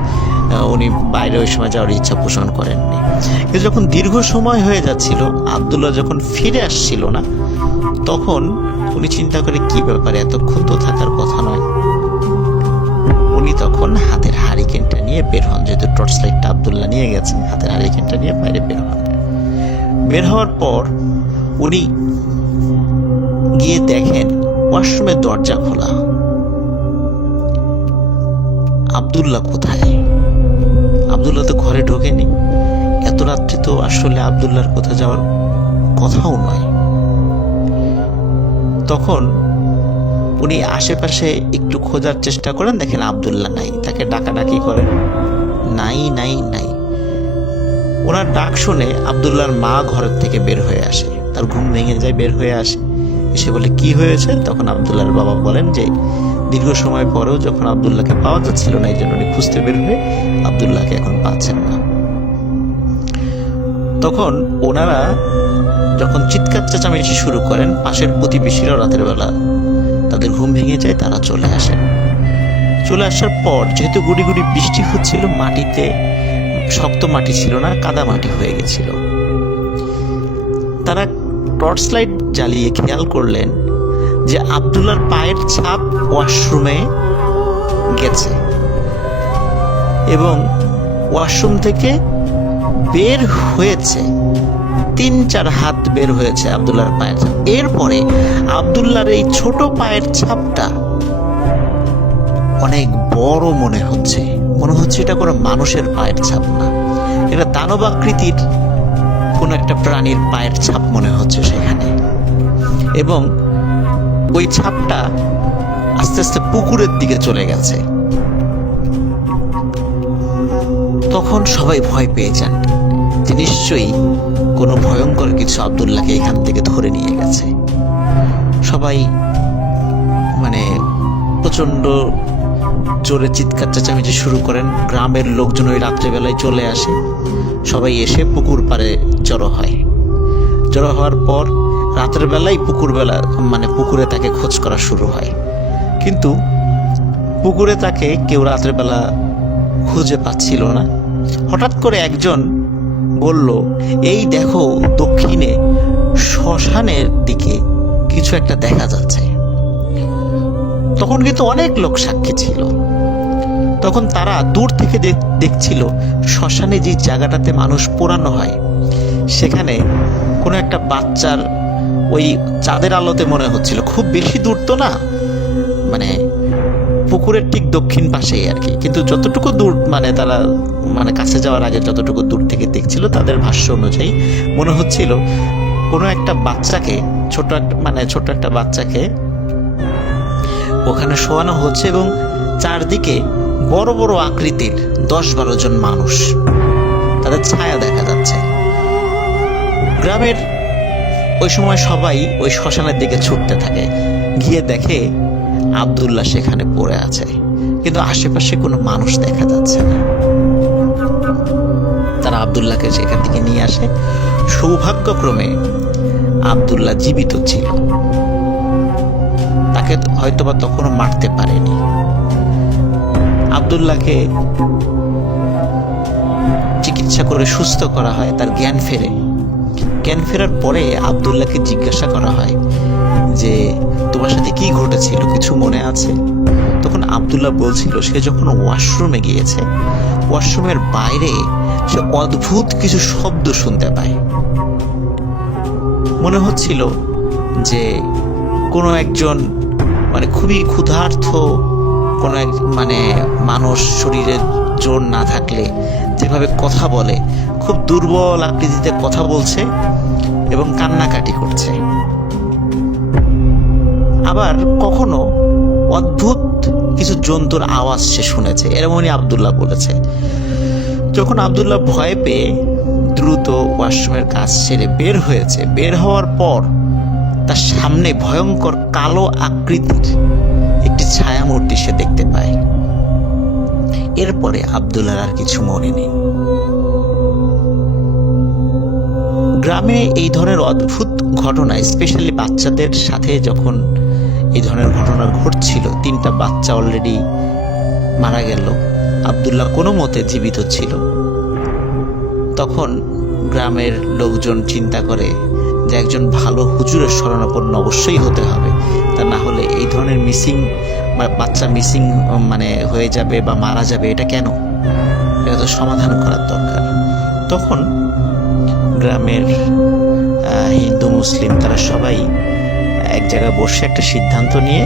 উনি বাইরে ওই সময় যাওয়ার ইচ্ছা পোষণ করেননি। কিন্তু যখন দীর্ঘ সময় হয়ে যাচ্ছিল, আবদুল্লাহ যখন ফিরে আসছিল না, তখন উনি চিন্তা করে কি ব্যাপারে, এতক্ষণ তো থাকার কথা নয়। উনি তখন হাতের হারিকেনটা নিয়ে বের হন, যেহেতু টর্চ লাইটটা আবদুল্লাহ নিয়ে গেছে, হাতের হারিকেনটা নিয়ে বাইরে বের হন। বের হওয়ার পর উনি গিয়ে দেখেন ওয়াশরুমের দরজা খোলা। আবদুল্লাহ কোথায়? আবদুল্লাহ তো ঘরে ঢোকেনি। এত রাত্রে তো আসলে আবদুল্লাহর কোথাও যাওয়ার কথাও নয়। তখন উনি আশেপাশে একটু খোঁজার চেষ্টা করেন, দেখেন আবদুল্লাহ নাই। তাকে ডাকাডাকি করেন, নাই নাই নাই। ওনার ডাক শুনে আবদুল্লাহর মা ঘরের থেকে বের হয়ে আসে, তার ঘুম ভেঙে যায়, বের হয়ে আসে, এসে বলে কি হয়েছে? তখন আবদুল্লাহর বাবা বলেন যে দীর্ঘ সময় পরেও যখন আবদুল্লাহকে পাওয়া যাচ্ছিল না, এই জন্য উনি খুঁজতে বের হয়ে আবদুল্লাহকে এখন পাচ্ছেন না। তখন ওনারা যখন চিৎকার চেঁচামেচি শুরু করেন, পাশের প্রতিবেশীরাও রাতের বেলা তাদের ঘুম ভেঙে যায়, তারা চলে আসেন। চলে আসার পর যেহেতু গুড়ি গুড়ি বৃষ্টি হচ্ছিল, মাটিতে শক্ত মাটি ছিল না, কাদা মাটি হয়ে গেছিল। তারা টর্চ লাইট জ্বালিয়ে খেয়াল করলেন যে আবদুল্লাহর পায়ের ছাপ ওয়াশরুমে গেছে এবং ওয়াশরুম থেকে বের হয়েছে 3-4 হাত বের হয়েছে আবদুল্লাহর পায়ের ছাপ। এরপরে আবদুল্লাহর এই ছোট পায়ের ছাপটা অনেক বড় মনে হচ্ছে এটা কোনো মানুষের পায়ের ছাপ না, এটা দানবাকৃতির কোনো একটা প্রাণীর পায়ের ছাপ মনে হচ্ছে সেখানে। এবং ওই ছাপটা আস্তে আস্তে পুকুরের দিকে চলে গেছে। তখন সবাই ভয় পেয়ে যান যে নিশ্চয়ই কোনো ভয়ঙ্কর কিছু আবদুল্লাহকে এখান থেকে ধরে নিয়ে গেছে। সবাই প্রচন্ড জোরে চিৎকার চেঁচামেচি শুরু করেন। গ্রামের লোকজন ওই রাত্রেবেলায় চলে আসে, সবাই এসে পুকুর পাড়ে জড়ো হয়। জড়ো হওয়ার পর রাতের বেলায় পুকুরে তাকে খোঁজ করা শুরু হয়, কিন্তু পুকুরে তাকে কেউ রাতের বেলা খুঁজে পাচ্ছিল না। হঠাৎ করে একজন বলল, এই দেখো দক্ষিণে শ্মশানের দিকে কিছু একটা দেখা যাচ্ছে। তখন কিন্তু অনেক লোক সাক্ষী ছিল। তখন তারা দূর থেকে দেখছিল শ্মশানে যে জায়গাটাতে মানুষ পোড়ানো হয়, সেখানে কোনো একটা বাচ্চার ওই চাঁদের আলোতে মনে হচ্ছিল, খুব বেশি দূর তো না, পুকুরের ঠিক দক্ষিণ পাশেই আর কি, কিন্তু যতটুকু দূর তারা কাছে যাওয়ার আগে যতটুকু দূর থেকে দেখছিল, তাদের ভাষ্য অনুযায়ী মনে হচ্ছিল কোনো একটা বাচ্চাকে, ছোট একটা বাচ্চাকে ওখানে শোয়ানো হচ্ছে এবং চারদিকে বড় বড় আকৃতির 10-12 জন মানুষ, তাদের ছায়া দেখা যাচ্ছে। গ্রামের ওই সময় সবাই ওই শ্মশানের দিকে ছুটতে থাকে, গিয়ে দেখে আবদুল্লাহ সেখানে পড়ে আছে, কিন্তু আশেপাশে কোনো মানুষ দেখা যাচ্ছে না। তারা আবদুল্লাহকে সেখান থেকে নিয়ে আসে। সৌভাগ্যক্রমে আবদুল্লাহ জীবিত ছিল, তাকে হয়তোবা তখনও মারতে পারেনি। আবদুল্লাহকে চিকিৎসা করে সুস্থ করা হয়, তার জ্ঞান ফেরে। জ্ঞান ফেরার পরে আবদুল্লাহকে জিজ্ঞাসা করা হয় যে তোমার সাথে কি ঘটেছিল, কিছু মনে আছে? তখন আবদুল্লাহ বলছিল সে যখন ওয়াশরুমে গিয়েছে, ওয়াশরুমের বাইরে সে অদ্ভুত কিছু শব্দ শুনতে পায়। মনে হচ্ছিল যে কোনো একজন খুবই ক্ষুধার্ত কোনো এক মানুষ, শরীরে জোর না থাকলে যেভাবে কথা বলে, খুব দুর্বল আকৃতিতে কথা বলছে এবং কান্নাকাটি করছে। আবার কখনো অদ্ভুত কিছু জন্তুর আওয়াজ সে শুনেছে, এরকমই আবদুল্লাহ বলেছে। যখন আবদুল্লাহ ভয় পেয়ে দ্রুত ওয়াশরুমের কাজ ছেড়ে বের হয়েছে, বের হওয়ার পর তার সামনে ভয়ঙ্কর কালো আকৃতির একটি ছায়ামূর্তি সে দেখতে পায়। এরপরে আবদুল্লাহর আর কিছু মনে নেই। গ্রামে এই ধরনের অদ্ভুত ঘটনা, স্পেশালি বাচ্চাদের সাথে যখন এই ধরনের ঘটনা ঘটছিল, 3টা বাচ্চা অলরেডি মারা গেল, আব্দুল্লাহ কোনো মতে জীবিত ছিল, তখন গ্রামের লোকজন চিন্তা করে যে একজন ভালো হুজুরের শরণাপন্ন অবশ্যই হতে হবে, তা না হলে এই ধরনের মিসিং বাচ্চা মিসিং মানে হয়ে যাবে বা মারা যাবে, এটা কেন, এটা তো সমাধান করার দরকার। তখন গ্রামের হিন্দু মুসলিম তারা সবাই এক জায়গায় বসে একটা সিদ্ধান্ত নিয়ে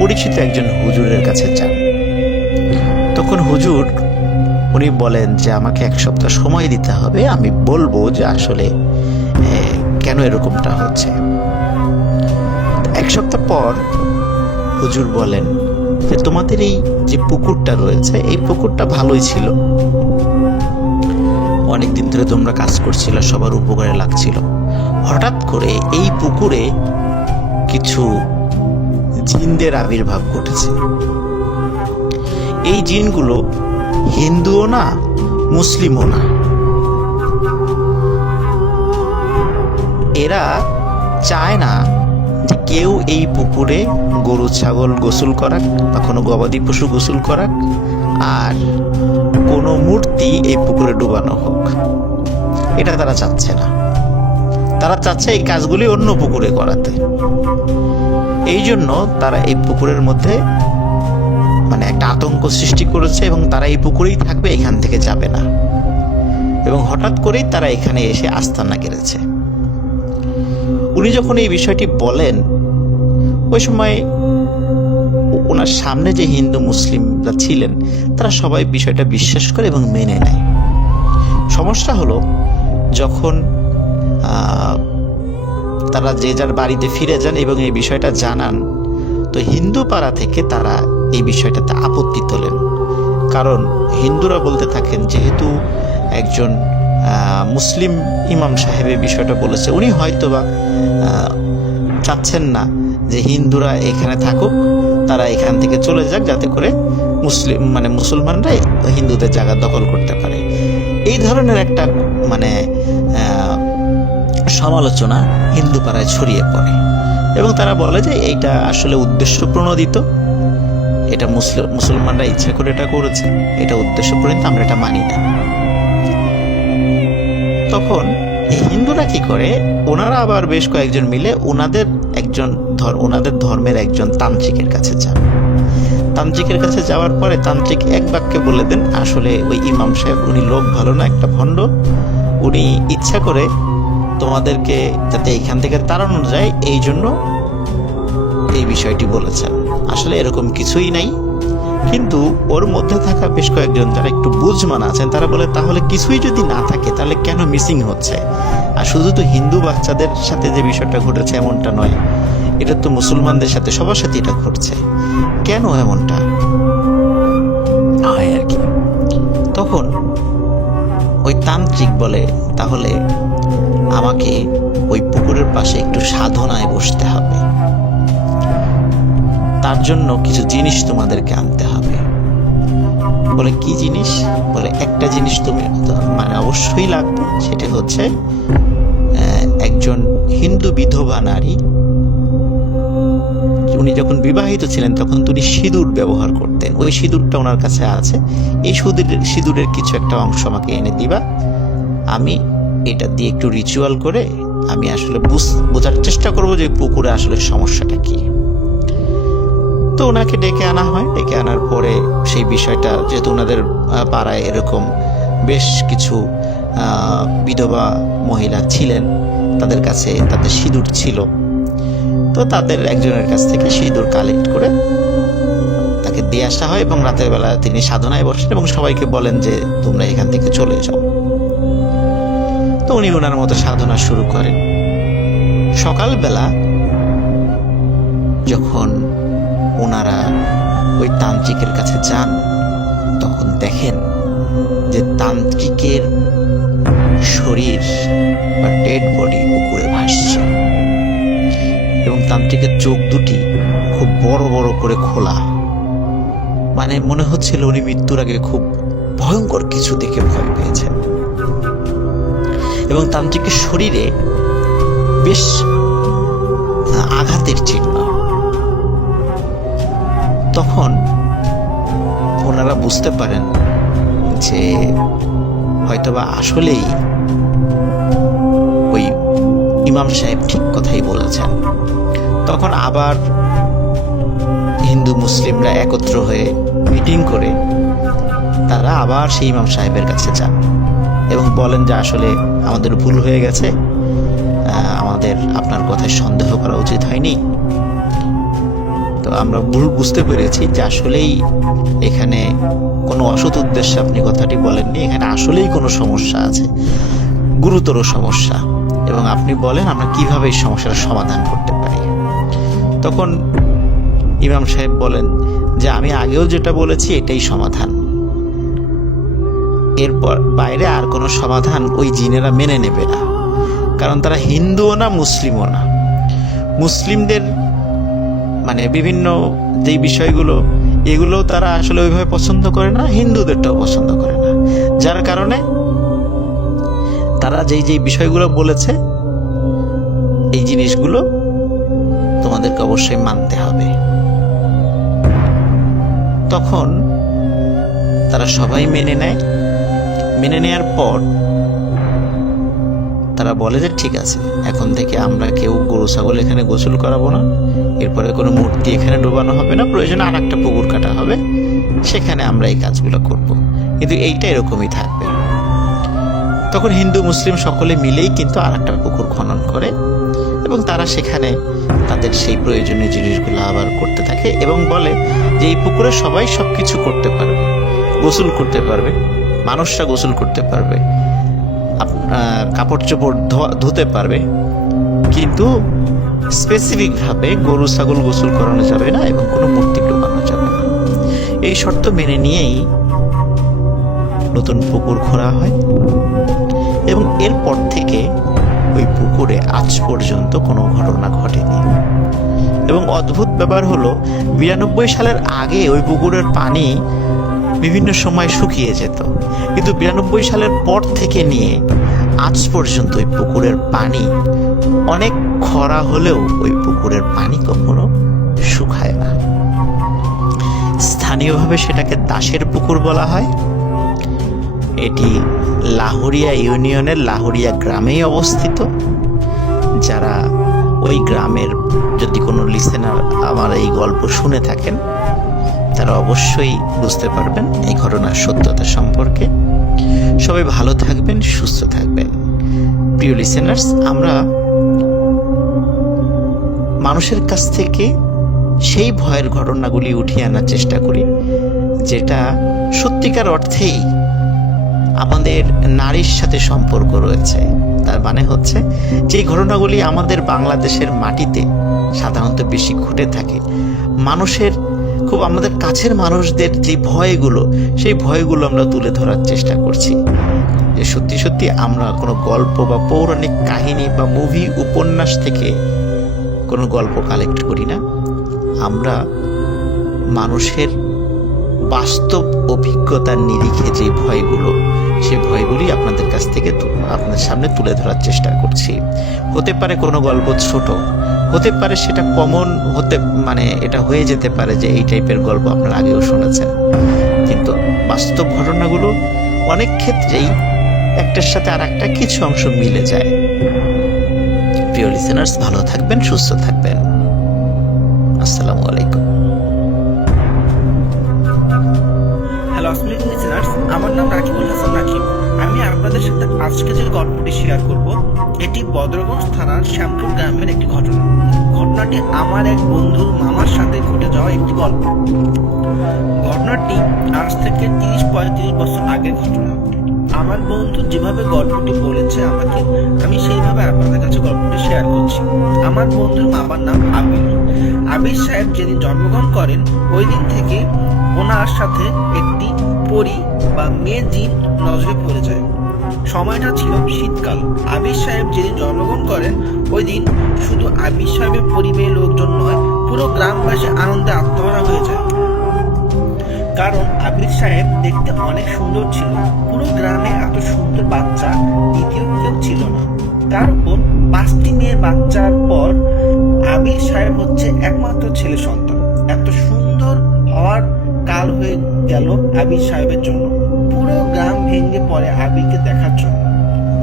পরিচিত একজন হুজুরের কাছে যান। তখন হুজুর উনি বলেন যে আমাকে 1 সপ্তাহ সময় দিতে হবে, আমি বলবো যে আসলে কেন এরকমটা হচ্ছে। 1 সপ্তাহ পর হুজুর বলেন যে তোমাদের এই যে পুকুরটা রয়েছে, এই পুকুরটা ভালোই ছিল, অনেকদিন ধরে তোমরা কাজ করছিল, সবার উপকারে লাগছিল। হঠাৎ করে এই পুকুরে কিছু জিনদের আবির্ভাব ঘটেছে। এই জিনগুলো হিন্দুও না, মুসলিমও না, এরা চায় না যে কেউ এই পুকুরে গরু ছাগল গোসল করাক বা কোনো গবাদি পশু গোসল করাক, আর কোনো মূর্তি এই পুকুরে ডুবানো হোক, এটা তারা চাচ্ছে না। তারা চাচ্ছে এই কাজগুলি অন্য পুকুরে করাতে। এই জন্য তারা এই পুকুরের মধ্যে মানে একটা আতঙ্ক সৃষ্টি করেছে এবং তারা এই পুকুরেই থাকবে, এখান থেকে যাবে না। এবং হঠাৎ করেই তারা এখানে এসে আস্তানা গেড়েছে। উনি যখন এই বিষয়টি বলেন, ওই সময় ওনার সামনে যে হিন্দু মুসলিমরা ছিলেন তারা সবাই বিষয়টা বিশ্বাস করে এবং মেনে নেয়। সমস্যা হলো যখন তারা যে যার বাড়িতে ফিরে যান এবং এই বিষয়টা জানান, তো হিন্দু পাড়া থেকে তারা এই বিষয়টাতে আপত্তি তোলেন। কারণ হিন্দুরা বলতে থাকেন যেহেতু একজন মুসলিম ইমাম সাহেব এই বিষয়টা বলেছে, উনি হয়তোবা চাচ্ছেন না যে হিন্দুরা এখানে থাকুক, তারা এখান থেকে চলে যাক যাতে করে মুসলমানরা হিন্দুদের জায়গা দখল করতে পারে। এই ধরনের একটা মানে সমালোচনা হিন্দু পাড়ায় ছড়িয়ে পড়ে এবং তারা বলে যে এইটা আসলে উদ্দেশ্য প্রণোদিত, এটা মুসলমানরা ইচ্ছা করে এটা করেছে, এটা উদ্দেশ্য প্রণোদিত, আমরা এটা মানি না। তখন এই হিন্দুরা কি করে, ওনারা আবার বেশ কয়েকজন মিলে ওনাদের ধর্মের একজন তান্ত্রিকের কাছে যান। তান্ত্রিকের কাছে যাওয়ার পরে তান্ত্রিক এক বাক্যে বলে দেন আসলে ওই ইমাম সাহেব উনি লোক ভালো না, একটা ভণ্ড, উনি ইচ্ছা করে তোমাদেরকে যাতে এখান থেকে তাড়ানো যায় এই জন্য এই বিষয়টি বলেছেন। আসলে এরকম কিছুই নাই। কিন্তু ওর মধ্যে থাকা বেশ কয়েকজন যারা একটু বুঝমান আছেন তারা বলে তাহলে কিছুই যদি না থাকে তাহলে কেন মিসিং হচ্ছে? আর শুধু তো হিন্দু বাচ্চাদের সাথে যে বিষয়টা ঘটেছে এমনটা নয়, এটা তো মুসলমানদের সাথে সবার সাথে এটা ঘটছে, কেন এমনটা হয় আর কি। তখন ওই তান্ত্রিক বলে তাহলে আমাকে ওই পুকুরের পাশে একটু সাধনায় বসতে হবে, তার জন্য কিছু জিনিস তোমাদেরকে আনতে হবে। বলে কি জিনিস? বলে একটা জিনিস তুমি মানে অবশ্যই লাগবে, সেটা হচ্ছে একজন হিন্দু বিধবা নারী, উনি যখন বিবাহিত ছিলেন তখন তিনি সিঁদুর ব্যবহার করতেন, ওই সিঁদুরটা ওনার কাছে আছে, এই সিঁদুরের কিছু একটা অংশ আমাকে এনে দিবা, আমি এটা দিয়ে একটু রিচুয়াল করে আমি আসলে বোঝার চেষ্টা করবো যে পুকুরে আসলে সমস্যাটা কি। তো ওনাকে ডেকে আনা হয়। ডেকে আনার পরে সেই বিষয়টা, যেহেতু ওনাদের পাড়ায় এরকম বেশ কিছু বিধবা মহিলা ছিলেন, তাদের কাছে তাদের সিঁদুর ছিল, তো তাদের একজনের কাছ থেকে সিঁদুর কালেক্ট করে তাকে দিয়ে আসা হয় এবং রাতের বেলা তিনি সাধনায় বসেন এবং সবাইকে বলেন যে তোমরা এখান থেকে চলে যাও। তো উনি ওনার মতো সাধনা শুরু করেন। সকালবেলা যখন ওনারা ওই তান্ত্রিকের কাছে যান তখন দেখেন যে তান্ত্রিকের শরীর বা ডেড বডি পুকুরে ভাসছে এবং তান্ত্রিকের চোখ দুটি খুব বড় বড় করে খোলা, মানে মনে হচ্ছিল উনি মৃত্যুর আগে খুব ভয়ঙ্কর কিছু দেখে ভয় পেয়েছেন। এবং তান্ত্রিকের শরীরে বেশ আঘাতের চিহ্ন। তখন ওনারা বুঝতে পারেন যে হয়তোবা আসলেই ওই ইমাম সাহেব ঠিক কথাই বলেছেন। তখন আবার হিন্দু মুসলিমরা একত্র হয়ে মিটিং করে তারা আবার সেই ইমাম সাহেবের কাছে যান এবং বলেন যে আসলে আমাদের ভুল হয়ে গেছে, আমাদের আপনার কথায় সন্দেহ করা উচিত হয়নি। তো আমরা ভুল বুঝতে পেরেছি যে আসলেই এখানে কোনো অসৎ উদ্দেশ্যে আপনি কথাটি বলেননি, এখানে আসলেই কোনো সমস্যা আছে, গুরুতর সমস্যা, এবং আপনি বলেন আমরা কিভাবে এই সমস্যার সমাধান করতে পারি। তখন ইমাম সাহেব বলেন যে আমি আগেও যেটা বলেছি এটাই সমাধান, এরপর বাইরে আর কোনো সমাধান ওই জিনেরা মেনে নেবে না, কারণ তারা হিন্দুও না মুসলিমও না। মুসলিমদের মানে বিভিন্ন যেই বিষয়গুলো এগুলো তারা আসলে ওইভাবে পছন্দ করে না, হিন্দুদেরটাও পছন্দ করে না, যার কারণে তারা যেই যেই বিষয়গুলো বলেছে এই জিনিসগুলো তোমাদেরকে অবশ্যই মানতে হবে। তখন তারা সবাই মেনে নেয়। মেনে নেয়ার পর তারা বলে যে ঠিক আছে, এখন থেকে আমরা কেউ গরু ছাগল এখানে গোসল করাবো না, এরপরে কোনো মূর্তি এখানে ডোবানো হবে না, প্রয়োজনে আর একটা পুকুর কাটা হবে, সেখানে আমরা এই কাজগুলো করব, কিন্তু এইটা এরকমই থাকবে। তখন হিন্দু মুসলিম সকলে মিলেই কিন্তু আর একটা পুকুর খনন করে এবং তারা সেখানে তাদের সেই প্রয়োজনীয় জিনিসগুলো আবার করতে থাকে এবং বলে যে এই পুকুরে সবাই সবকিছু করতে পারবে, গোসল করতে পারবে, মানুষরা গোসল করতে পারবে, কাপড় চোপড় ধুতে পারবে, কিন্তু স্পেসিফিকভাবে গরু ছাগল গোসল করানো যাবে না এবং কোনো মূর্তি ডোবানো যাবে না। এই শর্ত মেনে নিয়েই নতুন পুকুর খোঁড়া হয় এবং এরপর থেকে ওই পুকুরে আজ পর্যন্ত কোনো ঘটনা ঘটেনি। এবং অদ্ভুত ব্যাপার হলো 92 সালের আগে ওই পুকুরের পানি বিভিন্ন সময় শুকিয়ে যেত, কিন্তু 92 সালের পর থেকে নিয়ে আজ পর্যন্ত ওই পুকুরের পানি অনেক খরা হলেও ওই পুকুরের পানি কখনো শুকায় না। স্থানীয়ভাবে সেটাকে দাসের পুকুর বলা হয়। এটি লাহুরিয়া ইউনিয়নের লাহুরিয়া গ্রামেই অবস্থিত। যারা ওই গ্রামের যদি কোনো লিসেনার আমার এই গল্প শুনে থাকেন তারা অবশ্যই বুঝতে পারবেন এই ঘটনার সত্যতা সম্পর্কে। সবাই ভালো থাকবেন, সুস্থ থাকবেন। প্রিয় লিসেনার্স, আমরা মানুষের কাছ থেকে সেই ভয়ের ঘটনাগুলি উঠিয়ে আনার চেষ্টা করি যেটা সত্যিকার অর্থেই আমাদের নারীর সাথে সম্পর্ক রয়েছে। তার মানে হচ্ছে যে ঘটনাগুলি আমাদের বাংলাদেশের মাটিতে সাধারণত বেশি ঘটে থাকে, মানুষের খুব আমাদের কাছের মানুষদের যে ভয়গুলো, সেই ভয়গুলো আমরা তুলে ধরার চেষ্টা করছি। যে সত্যি সত্যি আমরা কোনো গল্প বা পৌরাণিক কাহিনী বা মুভি উপন্যাস থেকে কোনো গল্প কালেক্ট করি না, আমরা মানুষের বাস্তব অভিজ্ঞতার নিরিখে যে ভয়গুলো, সেই ভয়গুলি আপনাদের কাছ থেকে আপনাদের সামনে তুলে ধরার চেষ্টা করছি। হতে পারে কোনো গল্প ছোট, হতে পারে সেটা কমন হতে মানে এটা হয়ে যেতে পারে যে এই টাইপের গল্প আপনারা আগেও শুনেছেন, কিন্তু বাস্তব ঘটনাগুলো অনেক ক্ষেত্রেই একটার সাথে আর একটা কিছু অংশ মিলে যায়। প্রিয় লিসেনার্স, ভালো থাকবেন, সুস্থ থাকবেন। আসসালামু আলাইকুম। হ্যালো আসসালামু লিসেনার্স, আমার নাম রাকিবুল হাসান রাকিব। আমি আপনাদের সাথে আজকে যে গল্পটি শেয়ার করব এটি বদরগঞ্জ থানার শ্যামপুর গ্রামের একটি ঘটনা। ঘটনাটি আমার এক বন্ধুর মামার সাথে ঘটে যাওয়া একটি গল্প। ঘটনাটি আজ থেকে 30-35 বছর আগের ঘটনা। আমার বন্ধু যেভাবে গল্পটি বলেছে আমাকে, আমি সেইভাবে আপনাদের কাছে গল্পটি শেয়ার করছি। আমার বন্ধুর মামার নাম আবির। আবির সাহেব যেদিন জন্মগ্রহণ করেন ওই দিন থেকে ওনার সাথে একটি পরী বা মেয়ে জিন নজরে পড়ে যায়। সময়টা ছিল শীতকাল। আবির সাহেব যেদিন জন্মগ্রহণ করেন ওই দিন শুধু আবির সাহেবের পরিবারের লোকজন নয়, পুরো গ্রামবাসী আনন্দে আত্মহারা হয়ে যায়। কারণ আবির সাহেব দেখতে অনেক সুন্দর ছিল। পুরো গ্রামে এত সুন্দর বাচ্চা দ্বিতীয় কেউ ছিল না। তার উপর 5টি মেয়ের বাচ্চার পর আবির সাহেব হচ্ছে একমাত্র ছেলে সন্তান। এত সুন্দর হওয়ার কাল হয়ে গেল আবির সাহেবের জন্য। পুরো গ্রাম ভেঙে পড়ে আবিরকে দেখার জন্য।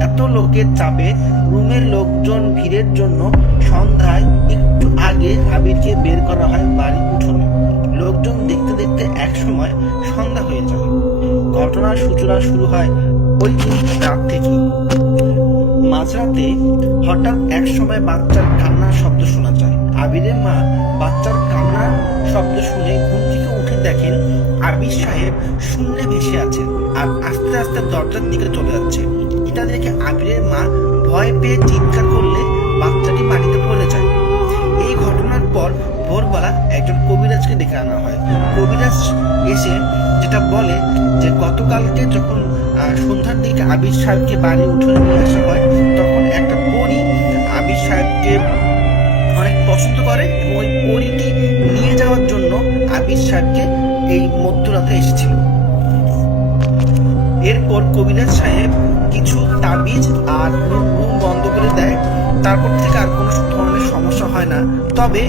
এত লোকের চাপে রুমের লোকজন ভিড়ের জন্য সন্ধ্যায় একটু আগে আবিরকে বের করা হয় বাড়ির উঠোনে। লোকজন দেখতে দেখতে একসময় সন্ধ্যা হয়ে যায়। ঘটনার সূচনা শুরু হয় ওই দিন রাত থেকে। মাঝরাতে হঠাৎ এক সময় বাচ্চার কান্নার শব্দ শোনা যায়। আবিরের মা বাচ্চার কান্নার শব্দ শুনে ঘুম থেকে উঠে দেখেন আবির সাহেব শূন্যে ভেসে আছেন আর আস্তে আস্তে দরজার দিকে চলে যাচ্ছে। এটা দেখে আবিরের মা ভয় পেয়ে চিৎকার করলে বাচ্চাটি পানিতে পড়ে যায়। এই ঘটনার পর ভোরবেলা একজন কবিরাজকে ডেকে আনা হয়। কবিরাজ এসে যেটা বলে যে গতকালকে যখন সন্ধ্যার দিকে আবির সাহেবকে বাড়ি উঠোনে নিয়ে আসা হয়, তখন একটা পরী আবির সাহেবকে অনেক পছন্দ করে এবং ওই পরীটি নিয়ে যাওয়ার জন্য আবির সাহেবকে এই মধ্যরাতে এসেছিল। এরপর কবিরাজ সাহেব কিছু তাবিজ আর রুম বন্ধ করে দেয়। তারপর থেকে আর কোনো ধরনের সমস্যা হয় না। তবে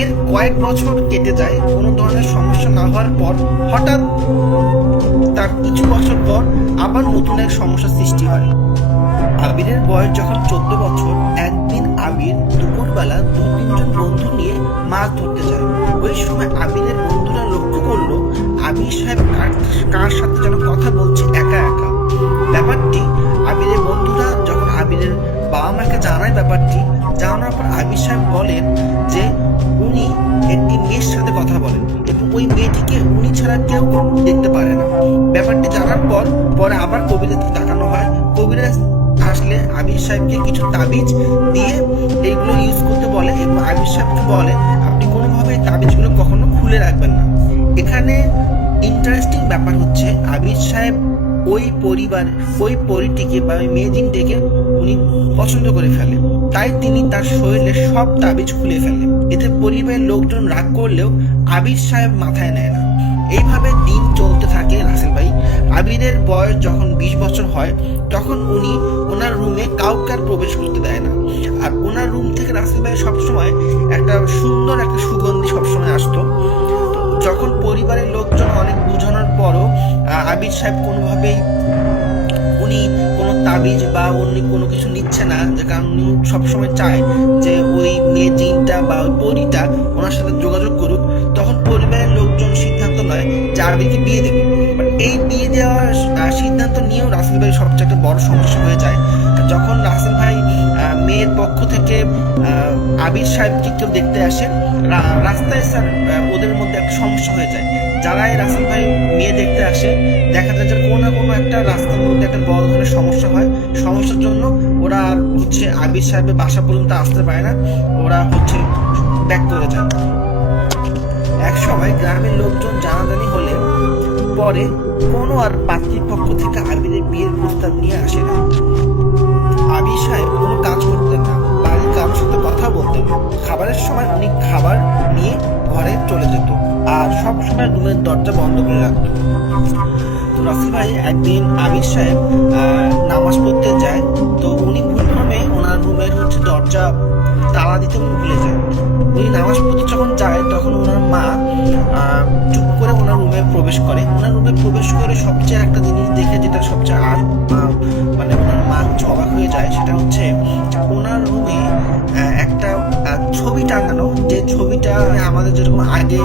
এর কয়েক বছর কেটে যায় কোনো ধরনের সমস্যা না হওয়ার পর হঠাৎ তার কিছু বছর পর আবার নতুন এক সমস্যার সৃষ্টি হয়। আবিরের বয়স যখন 14 বছর, একদিন আবির দুপুরবেলা 2-3জন বন্ধু নিয়ে মাছ ধরতে যায়। ওই সময় আবিরের বন্ধুরা লক্ষ্য করলো আবির সাহেব কার সাথে যেন কথা বলছে একা একা। ব্যাপারটি আবিরের বন্ধুরা যখন আবিরের বাবা মাকে জানায়, ব্যাপারটি জানানোর পর আবির সাহেব বলেন যে উনি একটি মেয়ের সাথে কথা বলেন এবং ওই মেয়েটিকে উনি ছাড়া কেউ দেখতে পারে না। ব্যাপারটি জানার পর পরে আবার কবিরাজকে দেখানো হয়। কবিরাজ আসলে আবির সাহেবকে কিছু তাবিজ দিয়ে এইগুলো ইউজ করতে বলে এবং আবির সাহেবকে বলে আপনি কোনোভাবে এই তাবিজগুলো কখনো খুলে রাখবেন না। এখানে ইন্টারেস্টিং ব্যাপার হচ্ছে আবির সাহেব ওই পরীটিকে বা ওই মেয়েদিনটাকে উনি পছন্দ করে ফেলে, তাই তিনি তার শরীরের সব তাবিজ খুলে ফেলে। এতে পরিবারের লোকজন রাগ করলেও আবির সাহেব মাথায় নেয় না। এইভাবে দিন চলতে থাকে রাসেল ভাই। আবিরের বয়স যখন 20 বছর হয় তখন উনি ওনার রুমে কাউকে আর প্রবেশ করতে দেয় না। আর ওনার রুম থেকে রাসেল ভাই সবসময় একটা সুন্দর একটা সুগন্ধি সবসময় আসতো। যখন পরিবারের লোকজন অনেক বোঝানোর পরও আবির সাহেব কোনোভাবেই উনি কোনো তাবিজ বা অন্য কোনো কিছু নিচ্ছে না, যে কারণ উনি সবসময় চায় যে ওই মেয়ে জিনটা বা ওই পরীটা ওনার সাথে যোগাযোগ করুক, তখন পরিবারের লোকজন সিদ্ধান্ত নেয় যে আবিরকে বিয়ে দেবে। এই বিয়ে দেওয়ার সিদ্ধান্ত নিয়েও রাসেল ভাই সবচেয়ে একটা বড় সমস্যা হয়ে যায়। যখন রাসেল ভাই মেয়ের পক্ষ থেকে আবির সাহেবকে কেউ দেখতে আসে, রাস্তায় স্যার ওদের মধ্যে একটা সমস্যা হয়ে যায়। যারাই রাসেল ভাই মেয়ে দেখতে আসে দেখা যায় যে কোনো না কোনো একটা রাস্তার মধ্যে একটা বড় ধরনের সমস্যা হয়। সমস্যার জন্য ওরা আর হচ্ছে আবির সাহেবের বাসা পর্যন্ত আসতে পারে না, ওরা হচ্ছে ব্যাক করে যায়। এক সময় গ্রামের লোকজন জানাজানি হলে পরে কোনো আর পাত্রীর পক্ষ থেকে আবিরের বিয়ের প্রস্তাব নিয়ে আসে না। আবির সাহেব কোনো কাজ করতেন না, বাড়ির কারোর সাথে কথা বলতেন। খাবারের সময় উনি খাবার নিয়ে ঘরে চলে যেত আর সব সময় রুমের দরজা বন্ধ করে রাখতো। তো রাসেল ভাই একদিন আবির সাহেব নামাজ পড়তে যায়, তো উনি ভুলক্রমে ওনার রুমের হচ্ছে দরজা তালা দিতে ভুলে যায়। উনি নামাজ পড়তে যখন যায় তখন ওনার মা চুপ করে ওনার রুমে প্রবেশ করে। ওনার রুমে প্রবেশ করে সবচেয়ে একটা জিনিস দেখে যেটা সবচেয়ে মানে ওনার মা হচ্ছে অবাক হয়ে যায়, সেটা হচ্ছে ওনার রুমে একটা ছবি টাঙানো, যে ছবিটা আমাদের যেরকম আগে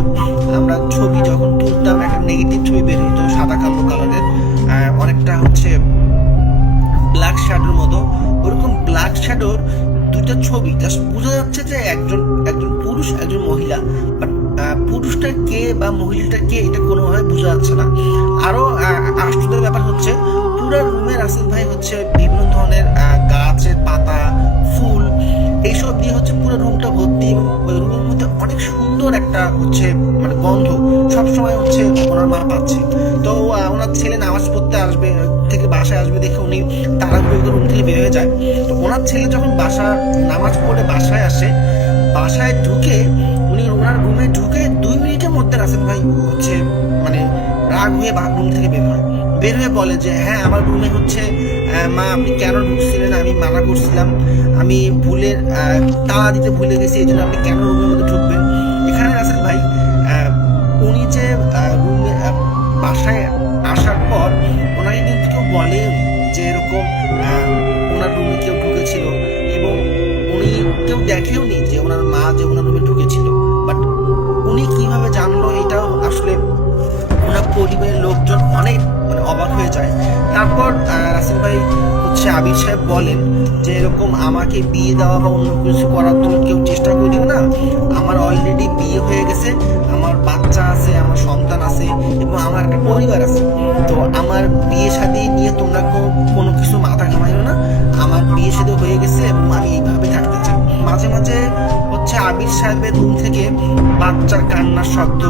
আমরা ছবি যখন তুলতাম একটা নেগেটিভ ছবি বের হতো সাদা কালো কালারের, অনেকটা হচ্ছে ব্ল্যাক শ্যাডোর মতো, ওরকম ব্ল্যাক শ্যাডোর দুইটা ছবি। জাস্ট বোঝা যাচ্ছে যে একজন পুরুষ একজন মহিলা, বাট পুরুষটা কে বা মহিলাটা কে এটা কোনোভাবে বোঝা যাচ্ছে না। আরো আশ্চর্যের ব্যাপার হচ্ছে পুরো রুমে রাসেল ভাই হচ্ছে বিভিন্ন ধরনের গাছের পাতা, ফুল, এইসব দিয়ে হচ্ছে পুরো রুমটা ভর্তি এবং ওই রুমের মধ্যে অনেক সুন্দর একটা হচ্ছে মানে গন্ধ সবসময় হচ্ছে ওনার মা পাচ্ছে। তো ওনার ছেলে নামাজ পড়তে আসবে থেকে বাসায় আসবে দেখে উনি তাড়াহুড়ো করে রুম থেকে বের হয়ে যায়। তো ওনার ছেলে যখন নামাজ পড়ে বাসায় আসে, বাসায় ঢুকে উনি ওনার রুমে ঢুকে 2 মিনিটের মধ্যে রাসেল ভাই হচ্ছে মানে রাগ হয়ে রুম থেকে বের হয়ে বলে যে হ্যাঁ আমার রুমে হচ্ছে মা আপনি কেন ঢুকছিলেন, আমি মানা করছিলাম, আমি তালা দিতে ভুলে গেছি, এই জন্য আপনি কেন রুমের মধ্যে ঢুকবেন। এখানে রাসেল ভাই উনি যে রুমে বাসায় আসার পর ওনাকে কিন্তু কেউ বলে যে এরকম ওনার রুমে কেউ ঢুকেছিল, এবং উনি কেউ দেখেও নি যে ওনার মা যে ওনার রুমে ঢুকেছিল। বাট উনি কিভাবে জানলো এটাও আসলে ওনার পরিবারের লোকজন অনেক অবাক হয়ে যায়। তারপর রাসেল ভাই হচ্ছে আবির সাহেব বলেন যে এরকম আমাকে বিয়ে দেওয়া বা অন্য কিছু করার জন্য কেউ চেষ্টা করিও না, আমার অলরেডি বিয়ে হয়ে গেছে, আমার বাচ্চা আছে, আমার সন্তান আছে, এবং আমার একটা পরিবার আছে। তো আমার বিয়ে শাদী নিয়ে তোমরা কোনো কিছু মাথা ঘামাইও না, আমার বিয়ে শাদী হয়ে গেছে এবং আমি এইভাবে থাকতে চাই। মাঝে মাঝে হচ্ছে আবির সাহেবের রুম থেকে বাচ্চার কান্নার শব্দ,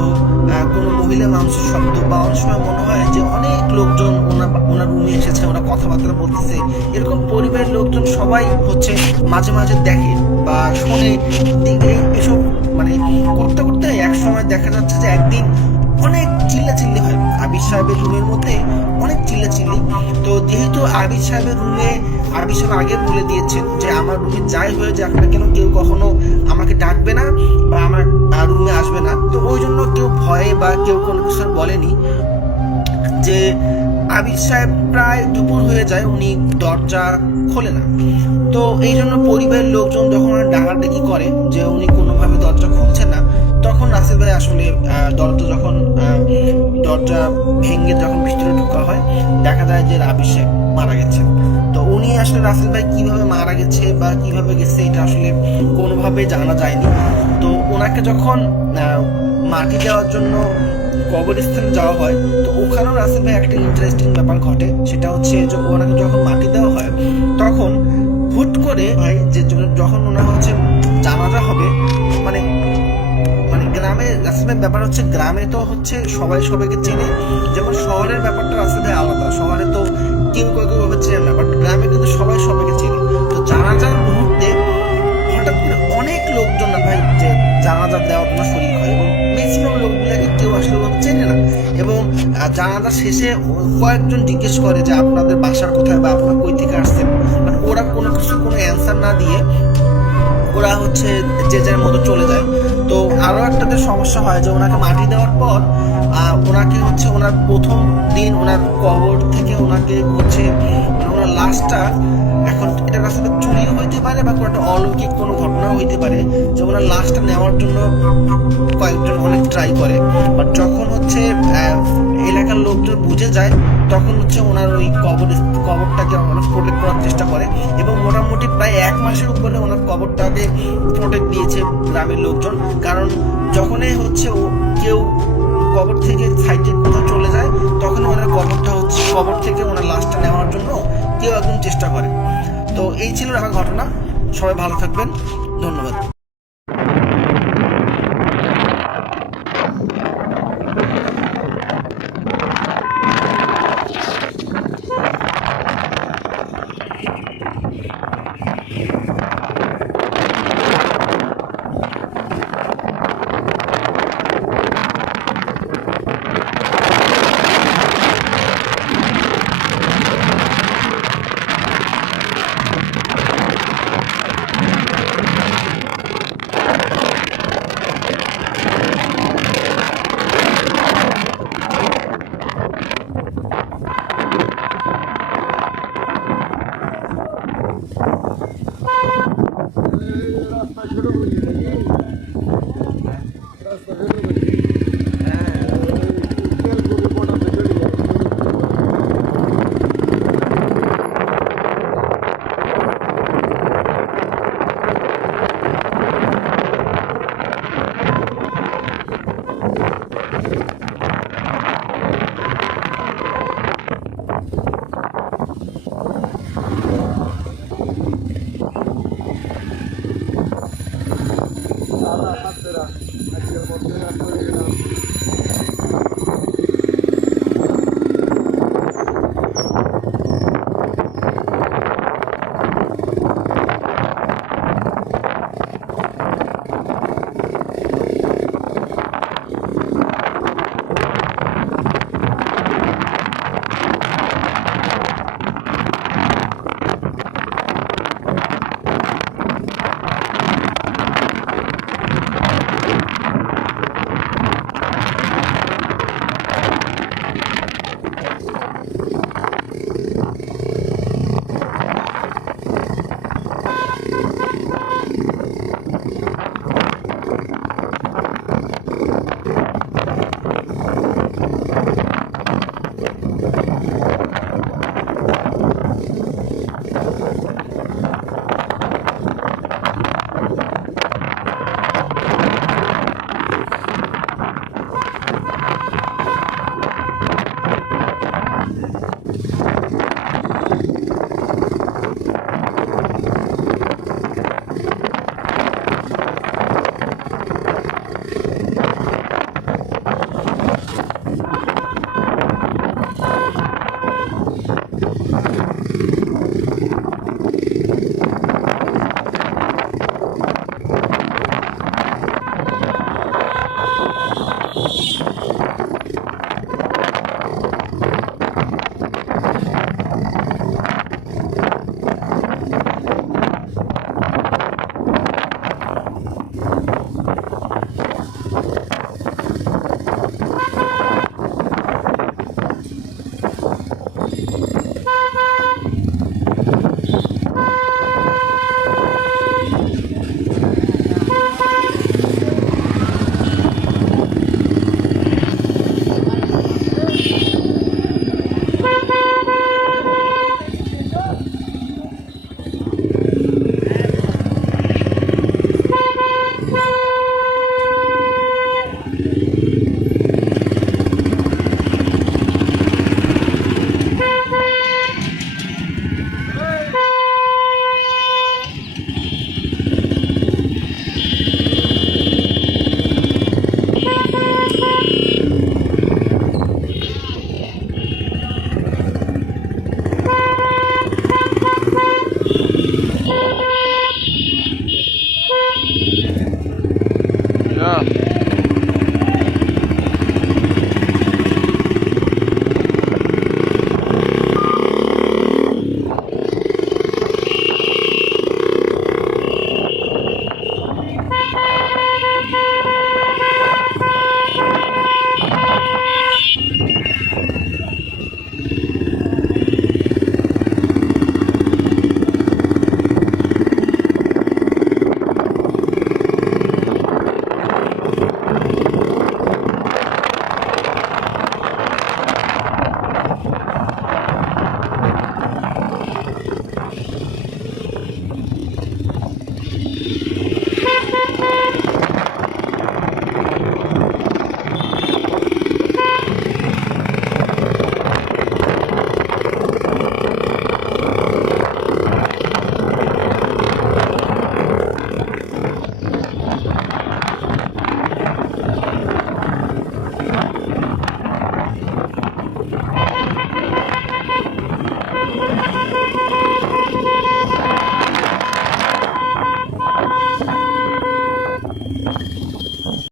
কোনো মহিলা মানুষের শব্দ, বা অনেক সময় মনে হয় যে অনেক লোকজন ওনার রুমে এসেছে, ওরা কথাবার্তা বলতেছে, এরকম পরিবারের লোকজন সবাই হচ্ছে মাঝে মাঝে দেখে বা শোনে। এসব করতে করতে এক সময় দেখা যাচ্ছে যে একদিন অনেক চিল্লাচিল্লি হয় আবির সাহেবের রুমের মধ্যে, অনেক চিল্লাচিল্লি। তো যেহেতু আবির সাহেবের রুমে আবির সাহেব আগে বলে দিয়েছেন যে আমার রুমে যাই হয়ে যাক না কেন কেউ কখনো আমাকে ডাকবে না বা আমার রুমে আসবে না, তো ওই জন্য কেউ ভয়ে বা কেউ কোনো কিছু বলেনি। যে আবির সাহেব প্রায় দুপুর হয়ে যায়, উনি দরজা খোলে না। তো এই জন্য পরিবারের লোকজন যখন ডাকাডাকি করে যে উনি কোনোভাবে দরজা খুলছে না, তখন রাসেল ভাই আসলে দরজা ভেঙে যখন ভিতরে ঢোকা হয়, দেখা যায় যে আবির সাহেব মারা গেছে। তো উনি আসলে রাসেল ভাই কিভাবে মারা গেছে বা কিভাবে গেছে এটা আসলে কোনোভাবে জানা যায়নি। তো ওনাকে যখন মাটি দেওয়ার জন্য কবরস্থানে যাওয়া হয়, তো ওখানেও রাসেল ভাই একটা ইন্টারেস্টিং ব্যাপার ঘটে। সেটা হচ্ছে যে ওনাকে যখন মাটি দেওয়া হয় তখন হুট করে ভাই যে যখন ওনার হচ্ছে জানাজা হবে, মানে গ্রামে রাসেল ভাই ব্যাপার হচ্ছে গ্রামে তো হচ্ছে সবাই সবাইকে চেনে, যেমন শহরের ব্যাপারটা রাসেল ভাই আলাদা, শহরে তো কেউ কেউ ভাবে চেনে না, বাট গ্রামে কিন্তু সবাই সবাইকে চেনে। তো জানাজার মুহূর্তে হঠাৎ করে অনেক লোকজন না ভাই যে জানাজা দেওয়ার জন্য শরীর হয়, এবং ম্যাক্সিমাম লোকগুলাকে কেউ আসলে চেনে না। এবং জানাজা শেষে কয়েকজন জিজ্ঞেস করে যে আপনাদের বাসার কোথায় বা আপনারা কই থেকে আসছেন, মানে ওরা কোনো অ্যান্সার না দিয়ে ওরা হচ্ছে যে যার মতো চলে যায়। তো আরো একটাতে সমস্যা হয় যে ওনাকে মাটি দেওয়ার পর ওনাকে হচ্ছে ওনার প্রথম দিন ওনার কবর থেকে ওনাকে হচ্ছে ওনার লাশটা, এখন এটা আসলে চুরিও হইতে পারে বা কোনো একটা অলৌকিক কোনো ঘটনাও হইতে পারে, যে ওনার লাশটা নেওয়ার জন্য কয়েকজন অনেক ট্রাই করে, বাট যখন হচ্ছে এলাকার লোকজন বুঝে যায় তখন হচ্ছে ওনার ওই কবরটাকে অনেক প্রোটেক্ট করার চেষ্টা করে, এবং মোটামুটি প্রায় 1 মাসের উপরে ওনার কবরটাকে প্রোটেক্ট দিয়েছে গ্রামের লোকজন। কারণ যখনই হচ্ছে কেউ কবর থেকে সাইডে কোথাও চলে যায়, তখন ওনার কবর থেকে ওনার লাশটা নেওয়ার জন্য কেউ একদম চেষ্টা করে। তো এই ছিল আমার ঘটনা। সবাই ভালো থাকবেন, ধন্যবাদ।